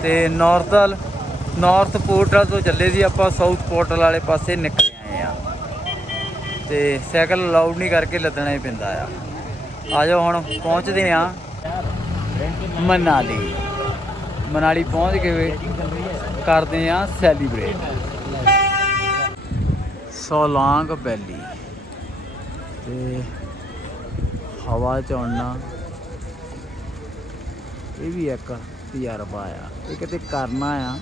ਤੇ ਨਾਰਥਲ ਨਾਰਥ ਪੋਰਟਲ ਤੋਂ ਚੱਲੇ ਸੀ ਆਪਾਂ ਸਾਊਥ ਪੋਰਟਲ ਵਾਲੇ ਪਾਸੇ ਨਿਕਲ ਆਏ ਆ। ਤੇ ਸਾਈਕਲ ਅਲਾਉਡ ਨਹੀਂ ਕਰਕੇ ਲੱਦਣਾ ਹੀ ਪੈਂਦਾ ਆ। ਆ ਜਾਓ ਹੁਣ, ਪਹੁੰਚਦੇ ਆ ਮਨਾਲੀ। ਮਨਾਲੀ ਪਹੁੰਚ ਕੇ ਕਰਦੇ ਆ ਸੈਲੀਬ੍ਰੇਟ ਸੋਲਾਂਗ ਵੈਲੀ ਤੇ ਹਵਾ ਚ ਉੜਨਾ, ਇਹ ਵੀ ਇੱਕ ਤਜਰਬਾ ਆ। ਇਹ ਕਿਤੇ ਕਰਨਾ ਆ,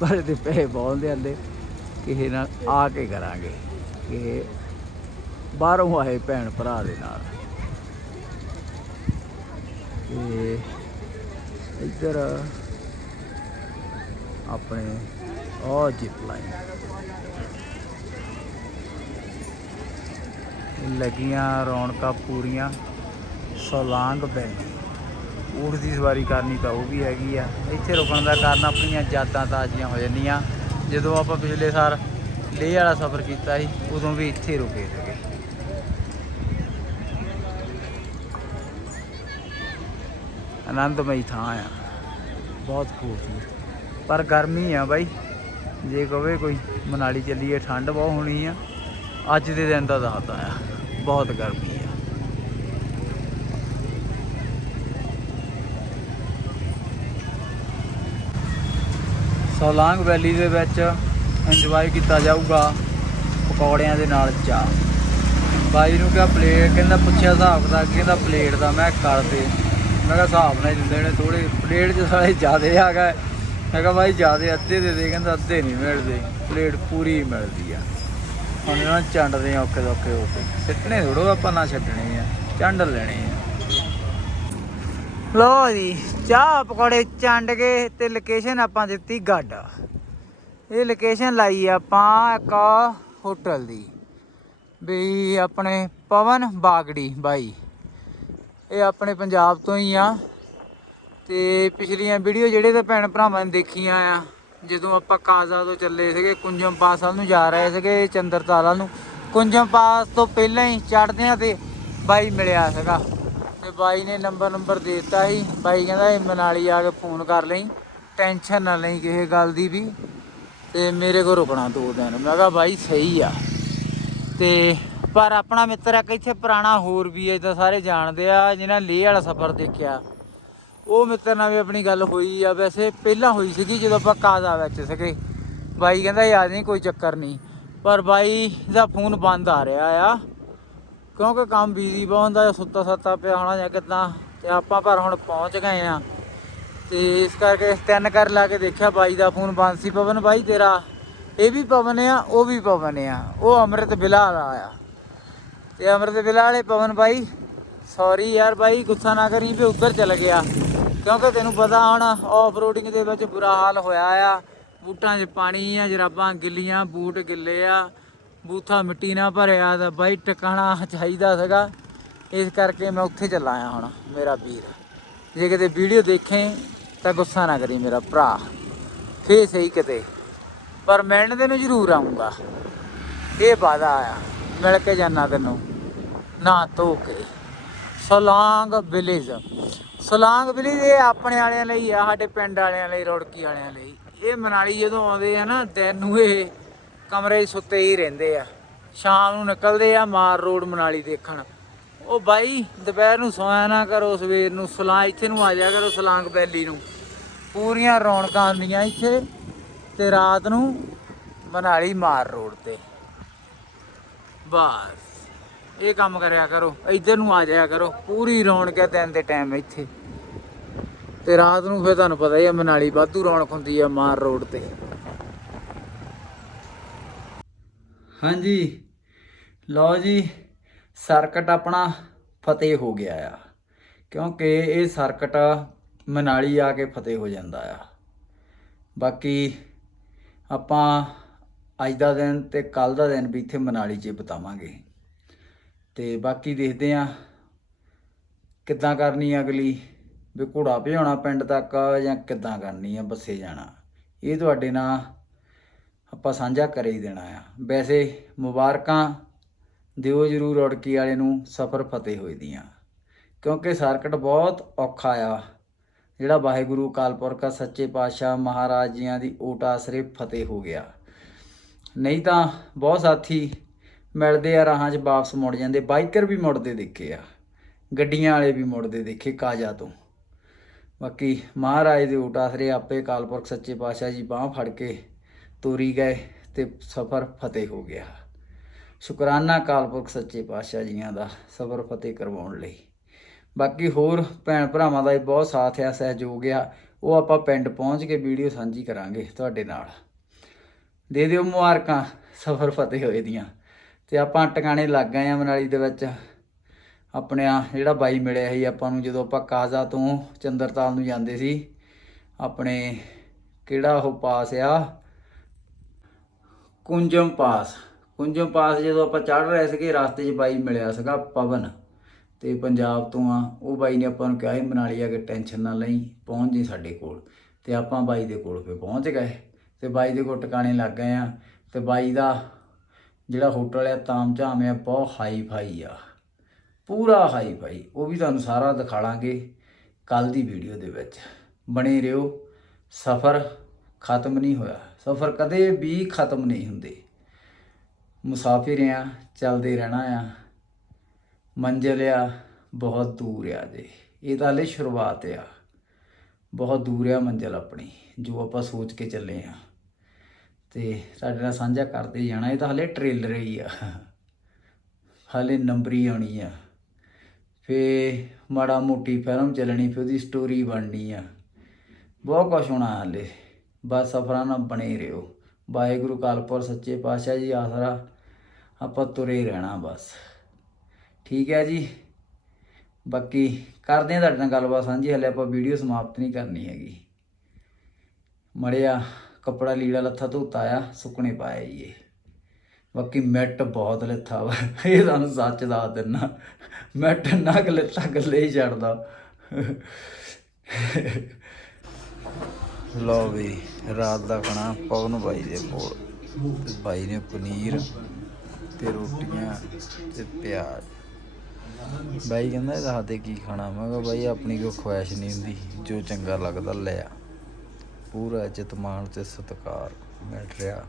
ਪਰ ਇਹਦੇ ਪੈਸੇ ਬਹੁਤ ਦੇ ਆਂਦੇ ਕਿਸੇ ਨਾਲ ਆ ਕੇ ਕਰਾਂਗੇ। ਕਿ ਬਾਹਰੋਂ ਆਏ ਭੈਣ ਭਰਾ ਦੇ ਨਾਲ। ਤੇ ਇੱਧਰ ਆਪਣੇ ਉਹ ਜਿਪ ਲਾਈਨ ਲੱਗੀਆਂ ਰੌਣਕਾਂ ਪੂਰੀਆਂ। ਸੋਲਾਂਗ ਵੈਲੀ ਊਠ ਦੀ ਸਵਾਰੀ ਕਰਨੀ ਤਾਂ ਉਹ ਵੀ ਹੈਗੀ ਆ। ਇੱਥੇ ਰੁਕਣ ਦਾ ਕਾਰਨ ਆਪਣੀਆਂ ਯਾਦਾਂ ਤਾਜ਼ੀਆਂ ਹੋ ਜਾਂਦੀਆਂ। ਜਦੋਂ ਆਪਾਂ ਪਿਛਲੇ ਸਾਲ ਲੇਹ ਵਾਲਾ ਸਫ਼ਰ ਕੀਤਾ ਸੀ, ਉਦੋਂ ਵੀ ਇੱਥੇ ਰੁਕੇ ਸੀਗੇ। ਆਨੰਦਮਈ ਥਾਂ ਆ। ਬਹੁਤ ਖੂਬਸੂਰਤ। ਪਰ ਗਰਮੀ ਆ ਬਾਈ। ਜੇ ਕਵੇ ਕੋਈ, ਮਨਾਲੀ ਚੱਲੀਏ, ਠੰਡ ਬਹੁਤ ਹੋਣੀ ਆ। ਅੱਜ ਦੇ ਦਿਨ ਦਾ ਦੱਸਦਾ ਆ। ਬਹੁਤ ਗਰਮੀ ਆ। ਸੋਲਾਂਗ ਵੈਲੀ ਦੇ ਵਿੱਚ ਇੰਜੋਏ ਕੀਤਾ ਜਾਊਗਾ ਪਕੌੜਿਆਂ ਦੇ ਨਾਲ ਚਾਹ। ਬਾਈ ਨੂੰ ਕਿਹਾ ਪਲੇਟ ਕਹਿੰਦਾ ਪੁੱਛਿਆ ਹਿਸਾਬ ਦਾ, ਕਹਿੰਦਾ ਪਲੇਟ ਦਾ ਮੈਂ ਕਿਹਾ ਕਰ ਦੇ। ਮੈਂ ਕਿਹਾ ਹਿਸਾਬ ਨਾਲ ਹੀ ਦਿੰਦੇ ਨੇ ਥੋੜੇ ਪਲੇਟ 'ਚ ਸਾਲੇ ਜ਼ਿਆਦੇ ਆ ਗਏ। ਮੈਂ ਕਿਹਾ ਬਾਈ ਜ਼ਿਆਦੇ ਅੱਧੇ ਦੇ ਦੇ, ਕਹਿੰਦਾ ਅੱਧੇ ਨਹੀਂ ਮਿਲਦੇ। ਪਲੇਟ ਪੂਰੀ ਮਿਲਦੀ ਆ। ਹੁਣ ਇਹਨਾਂ ਨੂੰ ਚੰਡਦੇ ਔਖੇ ਔਖੇ ਹੋ ਕੇ। ਸਿੱਟਣੇ ਥੋੜੋ ਆਪਾਂ ਨਾ ਛੱਡਣੇ ਆ, ਚੰਡ ਲੈਣੇ ਆ। ਲੋ ਜੀ, ਚਾਹ ਪਕੌੜੇ ਚੰਡ ਗਏ ਤੇ ਲੋਕੇਸ਼ਨ ਆਪਾਂ ਦਿੱਤੀ ਗੱਡ। ਇਹ ਲੋਕੇਸ਼ਨ ਲਾਈ ਆਪਾਂ ਇੱਕ ਹੋਟਲ ਦੀ। ਬਈ ਆਪਣੇ ਪਵਨ ਬਾਗੜੀ ਬਾਈ। ਇਹ ਆਪਣੇ ਪੰਜਾਬ ਤੋਂ ਹੀ ਆ। ਤੇ ਪਿਛਲੀਆਂ ਵੀਡੀਓ ਜਿਹੜੇ ਤਾਂ ਭੈਣ ਭਰਾਵਾਂ ਨੇ ਦੇਖੀਆਂ ਆ ਜਦੋਂ ਆਪਾਂ ਕਾਜ਼ਾ ਤੋਂ ਚੱਲੇ ਸੀਗੇ, ਕੁੰਜਮ ਪਾਸ ਵੱਲ ਨੂੰ ਜਾ ਰਹੇ ਸੀਗੇ ਚੰਦਰਤਾਲ ਵੱਲ ਨੂੰ। ਕੁੰਜਮ ਪਾਸ ਤੋਂ ਪਹਿਲਾਂ ਹੀ ਚੜਦਿਆਂ ਤੇ ਬਾਈ ਮਿਲਿਆ ਸੀਗਾ। ਤੇ ਬਾਈ ਨੇ ਨੰਬਰ ਨੰਬਰ ਦੇ ਦਿੱਤਾ ਸੀ। ਬਾਈ ਕਹਿੰਦਾ ਇਹ ਮਨਾਲੀ ਆ ਕੇ ਫੋਨ ਕਰ ਲਈ। ਟੈਨਸ਼ਨ ਨਾ ਲਈ ਕਿਸੇ ਗੱਲ ਦੀ ਵੀ। ਤੇ ਮੇਰੇ ਕੋਲ ਰੁਕਣਾ ਦੋ ਦਿਨ। ਮੈਂ ਕਿਹਾ ਬਾਈ ਸਹੀ ਆ। ਤੇ ਪਰ ਆਪਣਾ ਮਿੱਤਰ ਇੱਕ ਇੱਥੇ ਪੁਰਾਣਾ ਹੋਰ ਵੀ ਹੈ ਤਾਂ ਸਾਰੇ ਜਾਣਦੇ ਆ, ਜਿਹਨਾਂ ਲੇਹ ਵਾਲਾ ਸਫ਼ਰ ਦੇਖਿਆ। ਉਹ ਮਿੱਤਰ ਨਾਲ ਵੀ ਆਪਣੀ ਗੱਲ ਹੋਈ ਆ, ਵੈਸੇ ਪਹਿਲਾਂ ਹੋਈ ਸੀਗੀ ਜਦੋਂ ਆਪਾਂ ਕਾਜ਼ਾ ਵਿੱਚ ਸੀਗੇ। ਬਾਈ ਕਹਿੰਦਾ ਯਾਦ ਨਹੀਂ, ਕੋਈ ਚੱਕਰ ਨਹੀਂ। ਪਰ ਬਾਈ ਦਾ ਫੋਨ ਬੰਦ ਆ ਰਿਹਾ ਆ, ਕਿਉਂਕਿ ਕੰਮ ਬਿਜ਼ੀ ਬਹੁਤ ਹੁੰਦਾ, ਸੁੱਤਾ ਸੱਤਾ ਪਿਆ ਹੋਣਾ ਜਾਂ ਕਿਦਾਂ, ਤੇ ਆਪਾਂ ਪਰ ਹੁਣ ਪਹੁੰਚ ਗਏ ਆ। ਤੇ ਇਸ ਕਰਕੇ ਤਿੰਨ ਕਰ ਲਾ ਕੇ ਦੇਖਿਆ, ਬਾਈ ਦਾ ਫੋਨ ਬੰਦ ਸੀ। ਪਵਨ, ਬਾਈ ਤੇਰਾ, ਇਹ ਵੀ ਪਵਨ ਆ, ਉਹ ਵੀ ਪਵਨ ਆ। ਉਹ ਅੰਮ੍ਰਿਤ ਬਿਲਾ ਦਾ ਆ। ਤੇ ਅੰਮ੍ਰਿਤ ਬਿਲਾ ਵਾਲੇ ਪਵਨ ਬਾਈ ਸੌਰੀ ਯਾਰ ਬਾਈ, ਗੁੱਸਾ ਨਾ ਕਰੀ ਵੀ ਉੱਧਰ ਚਲ ਗਿਆ। ਕਿਉਂਕਿ ਤੈਨੂੰ ਪਤਾ ਹੁਣ ਆਫ ਰੋਡਿੰਗ ਦੇ ਵਿੱਚ ਬੁਰਾ ਹਾਲ ਹੋਇਆ ਆ। ਬੂਟਾਂ 'ਚ ਪਾਣੀ ਆ, ਜਰਾਬਾਂ ਗਿੱਲੀਆਂ, ਬੂਟ ਗਿੱਲੇ ਆ। ਬੂਥਾ ਮਿੱਟੀ ਨਾਲ ਭਰਿਆ ਤਾਂ ਬਾਈ ਟਿਕਾਣਾ ਚਾਹੀਦਾ ਸੀਗਾ। ਇਸ ਕਰਕੇ ਮੈਂ ਉੱਥੇ ਚੱਲਾ ਆ ਹੁਣ, ਮੇਰਾ ਵੀਰ। ਜੇ ਕਿਤੇ ਵੀਡੀਓ ਦੇਖੇ ਤਾਂ ਗੁੱਸਾ ਨਾ ਕਰੀ ਮੇਰਾ ਭਰਾ। ਫੇਰ ਸਹੀ ਕਿਤੇ। ਪਰ ਮਿਲਣ ਦੇ ਨੂੰ ਜ਼ਰੂਰ ਆਉਂਗਾ ਇਹ ਵਾਦਾ ਆ, ਮਿਲ ਕੇ ਜਾਣਾ ਤੈਨੂੰ। ਨਾ ਧੋ ਕੇ। ਸੋਲਾਂਗ ਵਿਲੇਜ ਸਲਾਂਗ ਵਿਲੇਜ ਇਹ ਆਪਣੇ ਵਾਲਿਆਂ ਲਈ ਆ, ਸਾਡੇ ਪਿੰਡ ਵਾਲਿਆਂ ਲਈ, ਰੁੜਕੀ ਵਾਲਿਆਂ ਲਈ। ਇਹ ਮਨਾਲੀ ਜਦੋਂ ਆਉਂਦੇ ਆ ਨਾ, ਦਿਨ ਨੂੰ ਇਹ ਕਮਰੇ ਸੁੱਤੇ ਹੀ ਰਹਿੰਦੇ ਆ। ਸ਼ਾਮ ਨੂੰ ਨਿਕਲਦੇ ਆ ਮਾਰ ਰੋਡ ਮਨਾਲੀ ਦੇਖਣ। ਉਹ ਬਾਈ, ਦੁਪਹਿਰ ਨੂੰ ਸੋਇਆ ਨਾ ਕਰੋ, ਸਵੇਰ ਨੂੰ ਸਲਾਂ ਇੱਥੇ ਨੂੰ ਆ ਜਾ ਕਰੋ ਸਲਾਂਗ ਵੈਲੀ ਨੂੰ। ਪੂਰੀਆਂ ਰੌਣਕਾਂ ਆਉਂਦੀਆਂ ਇੱਥੇ ਤੇ ਰਾਤ ਨੂੰ ਮਨਾਲੀ ਮਾਰ ਰੋਡ ਤੇ। ਬਸ। ਇਹ ਕੰਮ ਕਰਿਆ ਕਰੋ, ਇੱਧਰ ਨੂੰ ਆ ਜਾਇਆ ਕਰੋ, ਪੂਰੀ ਰੌਣਕ ਹੈ ਦਿਨ ਦੇ ਟਾਈਮ ਇੱਥੇ। ਤੇ ਰਾਤ ਨੂੰ ਫਿਰ ਤੁਹਾਨੂੰ ਪਤਾ ਹੀ ਹੈ ਮਨਾਲੀ ਵਾਧੂ ਰੌਣਕ ਹੁੰਦੀ ਆ ਮਾਰ ਰੋਡ ਤੇ। ਹਾਂਜੀ, ਲਓ ਜੀ, ਸਰਕਟ ਆਪਣਾ ਫਤਿਹ ਹੋ ਗਿਆ ਆ। ਕਿਉਂਕਿ ਇਹ ਸਰਕਟ ਮਨਾਲੀ ਆ ਕੇ ਫਤਿਹ ਹੋ ਜਾਂਦਾ ਆ। ਬਾਕੀ ਆਪਾਂ ਅੱਜ ਦਾ ਦਿਨ ਤੇ ਕੱਲ ਦਾ ਦਿਨ ਵੀ ਇੱਥੇ ਮਨਾਲੀ 'ਚ ਬਿਤਾਵਾਂਗੇ। ਤੇ ਬਾਕੀ ਦੇਖਦੇ ਆ ਕਿੱਦਾਂ ਕਰਨੀ ਅਗਲੀ, ਵੀ ਘੋੜਾ ਭਜਾਉਣਾ ਪਿੰਡ ਤੱਕ ਜਾਂ ਕਿੱਦਾਂ ਕਰਨੀ ਆ ਬੱਸੇ ਜਾਣਾ। ਇਹ ਤੁਹਾਡੇ ਨਾਲ ਆਪਾਂ ਸਾਂਝਾ ਕਰ ਹੀ ਦੇਣਾ ਆ। ਵੈਸੇ ਮੁਬਾਰਕਾਂ ਦਿਓ ਜਰੂਰ ਰੁੜਕੀ ਵਾਲੇ ਨੂੰ ਸਫਰ ਫਤਿਹ ਹੋਈ ਦੀਆਂ। ਕਿਉਂਕਿ ਸਰਕਟ ਬਹੁਤ ਔਖਾ ਆ। ਜਿਹੜਾ ਵਾਹਿਗੁਰੂ ਕਾਲਪੁਰਖਾ ਸੱਚੇ ਪਾਤਸ਼ਾਹ, ਮਹਾਰਾਜ ਜੀਆਂ ਦੀ ਓਟ ਆਸਰੇ ਫਤਿਹ ਹੋ ਗਿਆ। ਨਹੀਂ ਤਾਂ ਬਹੁਤ ਸਾਥੀ ਮਿਲਦੇ ਆ, ਰਾਹਾਂ 'ਚ ਵਾਪਸ ਮੁੜ ਜਾਂਦੇ। ਬਾਈਕਰ ਵੀ ਮੁੜਦੇ ਦੇਖੇ ਆ। ਗੱਡੀਆਂ ਵਾਲੇ ਵੀ ਮੁੜਦੇ ਦੇਖੇ ਕਾਜਾ ਤੋਂ। ਬਾਕੀ ਮਹਾਰਾਜ ਦੇ ਊਟ ਆਸਰੇ ਆਪੇ ਕਾਲਪੁਰਖ ਸੱਚੇ ਪਾਤਸ਼ਾਹ ਜੀ ਬਾਹ ਫੜ ਕੇ ਤੋਰੀ ਗਏ ਤੇ ਸਫਰ ਫਤਿਹ ਹੋ ਗਿਆ। ਸ਼ੁਕਰਾਨਾ ਕਾਲਪੁਰਖ ਸੱਚੇ ਪਾਤਸ਼ਾਹ ਜੀਆਂ ਦਾ ਸਫਰ ਫਤਿਹ ਕਰਵਾਉਣ ਲਈ। ਬਾਕੀ ਹੋਰ ਭੈਣ ਭਰਾਵਾਂ ਦਾ ਵੀ ਬਹੁਤ ਸਾਥ ਆ, ਸਹਿਯੋਗ ਆ। ਉਹ ਆਪਾਂ ਪਿੰਡ ਪਹੁੰਚ ਕੇ ਵੀਡੀਓ ਸਾਂਝੀ ਕਰਾਂਗੇ ਤੁਹਾਡੇ ਨਾਲ। ਦੇ ਦਿਓ ਮੁਬਾਰਕਾਂ, ਸਫਰ ਫਤਿਹ ਹੋਏ ਦੀਆਂ। ਤੇ ਆਪਾਂ ਟਿਕਾਣੇ ਲੱਗ ਗਏ ਆ ਮਨਾਲੀ ਦੇ ਵਿੱਚ। ਆਪਣੇ ਆ ਜਿਹੜਾ ਬਾਈ ਮਿਲਿਆ ਸੀ ਆਪਾਂ ਨੂੰ ਜਦੋਂ ਆਪਾਂ ਕਾਜ਼ਾ ਤੋਂ ਚੰਦਰਤਾਲ ਨੂੰ ਜਾਂਦੇ ਸੀ। ਆਪਣੇ ਕਿਹੜਾ ਉਹ ਪਾਸ ਆ? ਕੁੰਜਮ ਪਾਸ। ਕੁੰਜਮ ਪਾਸ ਜਦੋਂ ਆਪਾਂ ਚੜ ਰਹੇ ਸੀਗੇ, ਰਸਤੇ 'ਚ ਬਾਈ ਮਿਲਿਆ ਸੀਗਾ ਪਵਨ ਤੇ ਪੰਜਾਬ ਤੋਂ ਆ। ਉਹ ਬਾਈ ਨੇ ਆਪਾਂ ਨੂੰ ਕਿਹਾ ਸੀ, ਮਨਾਲੀ ਆ ਕੇ ਟੈਨਸ਼ਨ ਨਾ ਲਈ, ਪਹੁੰਚ ਜੀ ਸਾਡੇ ਕੋਲ। ਤੇ ਆਪਾਂ ਬਾਈ ਦੇ ਕੋਲ ਫੇ ਪਹੁੰਚ ਗਏ। ਤੇ ਬਾਈ ਦੇ ਕੋਲ ਟਿਕਾਣੇ ਲੱਗ ਗਏ ਆ। ਤੇ ਬਾਈ ਦਾ ਜਿਹੜਾ ਹੋਟਲ ਆ, ਤਾਮ ਝਾਮ ਆ, ਬਹੁਤ ਹਾਈ ਫਾਈ ਆ। ਪੂਰਾ ਹਾਈ ਫਾਈ ਉਹ ਵੀ ਤੁਹਾਨੂੰ ਸਾਰਾ ਦਿਖਾਲਾਂਗੇ ਕੱਲ ਦੀ ਵੀਡੀਓ ਦੇ ਵਿੱਚ। ਬਣੇ ਰਹੋ। ਸਫ਼ਰ ਖਤਮ ਨਹੀਂ ਹੋਇਆ। ਸਫ਼ਰ ਕਦੇ ਵੀ ਖਤਮ ਨਹੀਂ ਹੁੰਦੇ। ਮੁਸਾਫਿਰ ਆ, ਚੱਲਦੇ ਰਹਿਣਾ ਆ। ਮੰਜ਼ਿਲ ਆ, ਬਹੁਤ ਦੂਰ ਆ ਜੇ। ਇਹ ਤਾਂ ਹਲੇ ਸ਼ੁਰੂਆਤ ਆ। ਬਹੁਤ ਦੂਰ ਆ ਮੰਜ਼ਿਲ ਆਪਣੀ, ਜੋ ਆਪਾਂ ਸੋਚ ਕੇ ਚੱਲੇ ਆ। ਤੇ ਸਾਡੇ ਨਾਲ ਸਾਂਝਾ ਕਰਦੇ ਜਾਣਾ, ਇਹ ਤਾਂ ਹਲੇ ਟ੍ਰੇਲਰ ਹੀ ਆ। ਹਲੇ ਨੰਬਰੀ ਆਉਣੀ ਆ। ਫੇ ਮਾੜਾ ਮੋਟੀ ਫਿਲਮ ਚੱਲਣੀ ਫੇ ਉਹਦੀ ਸਟੋਰੀ ਬਣਨੀ ਆ। ਬਹੁਤ ਕੁਛ ਹੋਣਾ ਹਲੇ। ਬਸ ਸਫਰਾਂ ਨਾਲ ਬਣੇ ਰਹੋ। ਵਾਹਿਗੁਰੂ ਕਾਲਪੁਰ ਸੱਚੇ ਪਾਤਸ਼ਾਹ ਜੀ ਆਸਰਾ ਆਪਾਂ ਤੁਰੇ ਰਹਿਣਾ ਬਸ। ਠੀਕ ਹੈ ਜੀ? ਬਾਕੀ ਕਰਦੇ ਹਾਂ ਤੁਹਾਡੇ ਨਾਲ ਗੱਲਬਾਤ ਸਾਂਝੀ, ਹਲੇ ਆਪਾਂ ਵੀਡੀਓ ਸਮਾਪਤ ਨਹੀਂ ਕਰਨੀ ਹੈਗੀ। ਮੜਿਆ ਕੱਪੜਾ ਲੀੜਾ ਲੱਥਾ ਧੋਤਾ ਆ ਸੁੱਕਣੇ ਪਾਇਆ ਜੀ ਇਹ। ਬਾਕੀ ਮੈਟ ਬਹੁਤ ਲੱਥਾ ਵਾ, ਇਹ ਤੁਹਾਨੂੰ ਸੱਚ ਦੱਸ ਦਿੰਨਾ। ਮੈਟ ਨਾ ਲੱਥਾ ਗੱਲੇ ਹੀ ਛੱਡਦਾ। ਲਓ ਵੀ, ਰਾਤ ਦਾ ਖਾਣਾ ਪਵਨ ਬਾਈ ਦੇ ਕੋਲ। ਤੇ ਬਾਈ ਨੇ ਪਨੀਰ ਤੇ ਰੋਟੀਆਂ ਤੇ ਪਿਆਜ਼। ਬਾਈ ਕਹਿੰਦਾ ਇਹਦਾ ਹੱਥੇ ਕੀ ਖਾਣਾ? ਮੈਂ ਕਿਹਾ ਬਾਈ, ਆਪਣੀ ਕੋਈ ਖੁਆਇਸ਼ ਨਹੀਂ ਹੁੰਦੀ, ਜੋ ਚੰਗਾ ਲੱਗਦਾ ਲੈ ਆ। ਪੂਰਾ ਇੱਜ਼ਤ ਮਾਣ ਤੇ ਸਤਿਕਾਰ ਮਿਲ ਰਿਹਾ।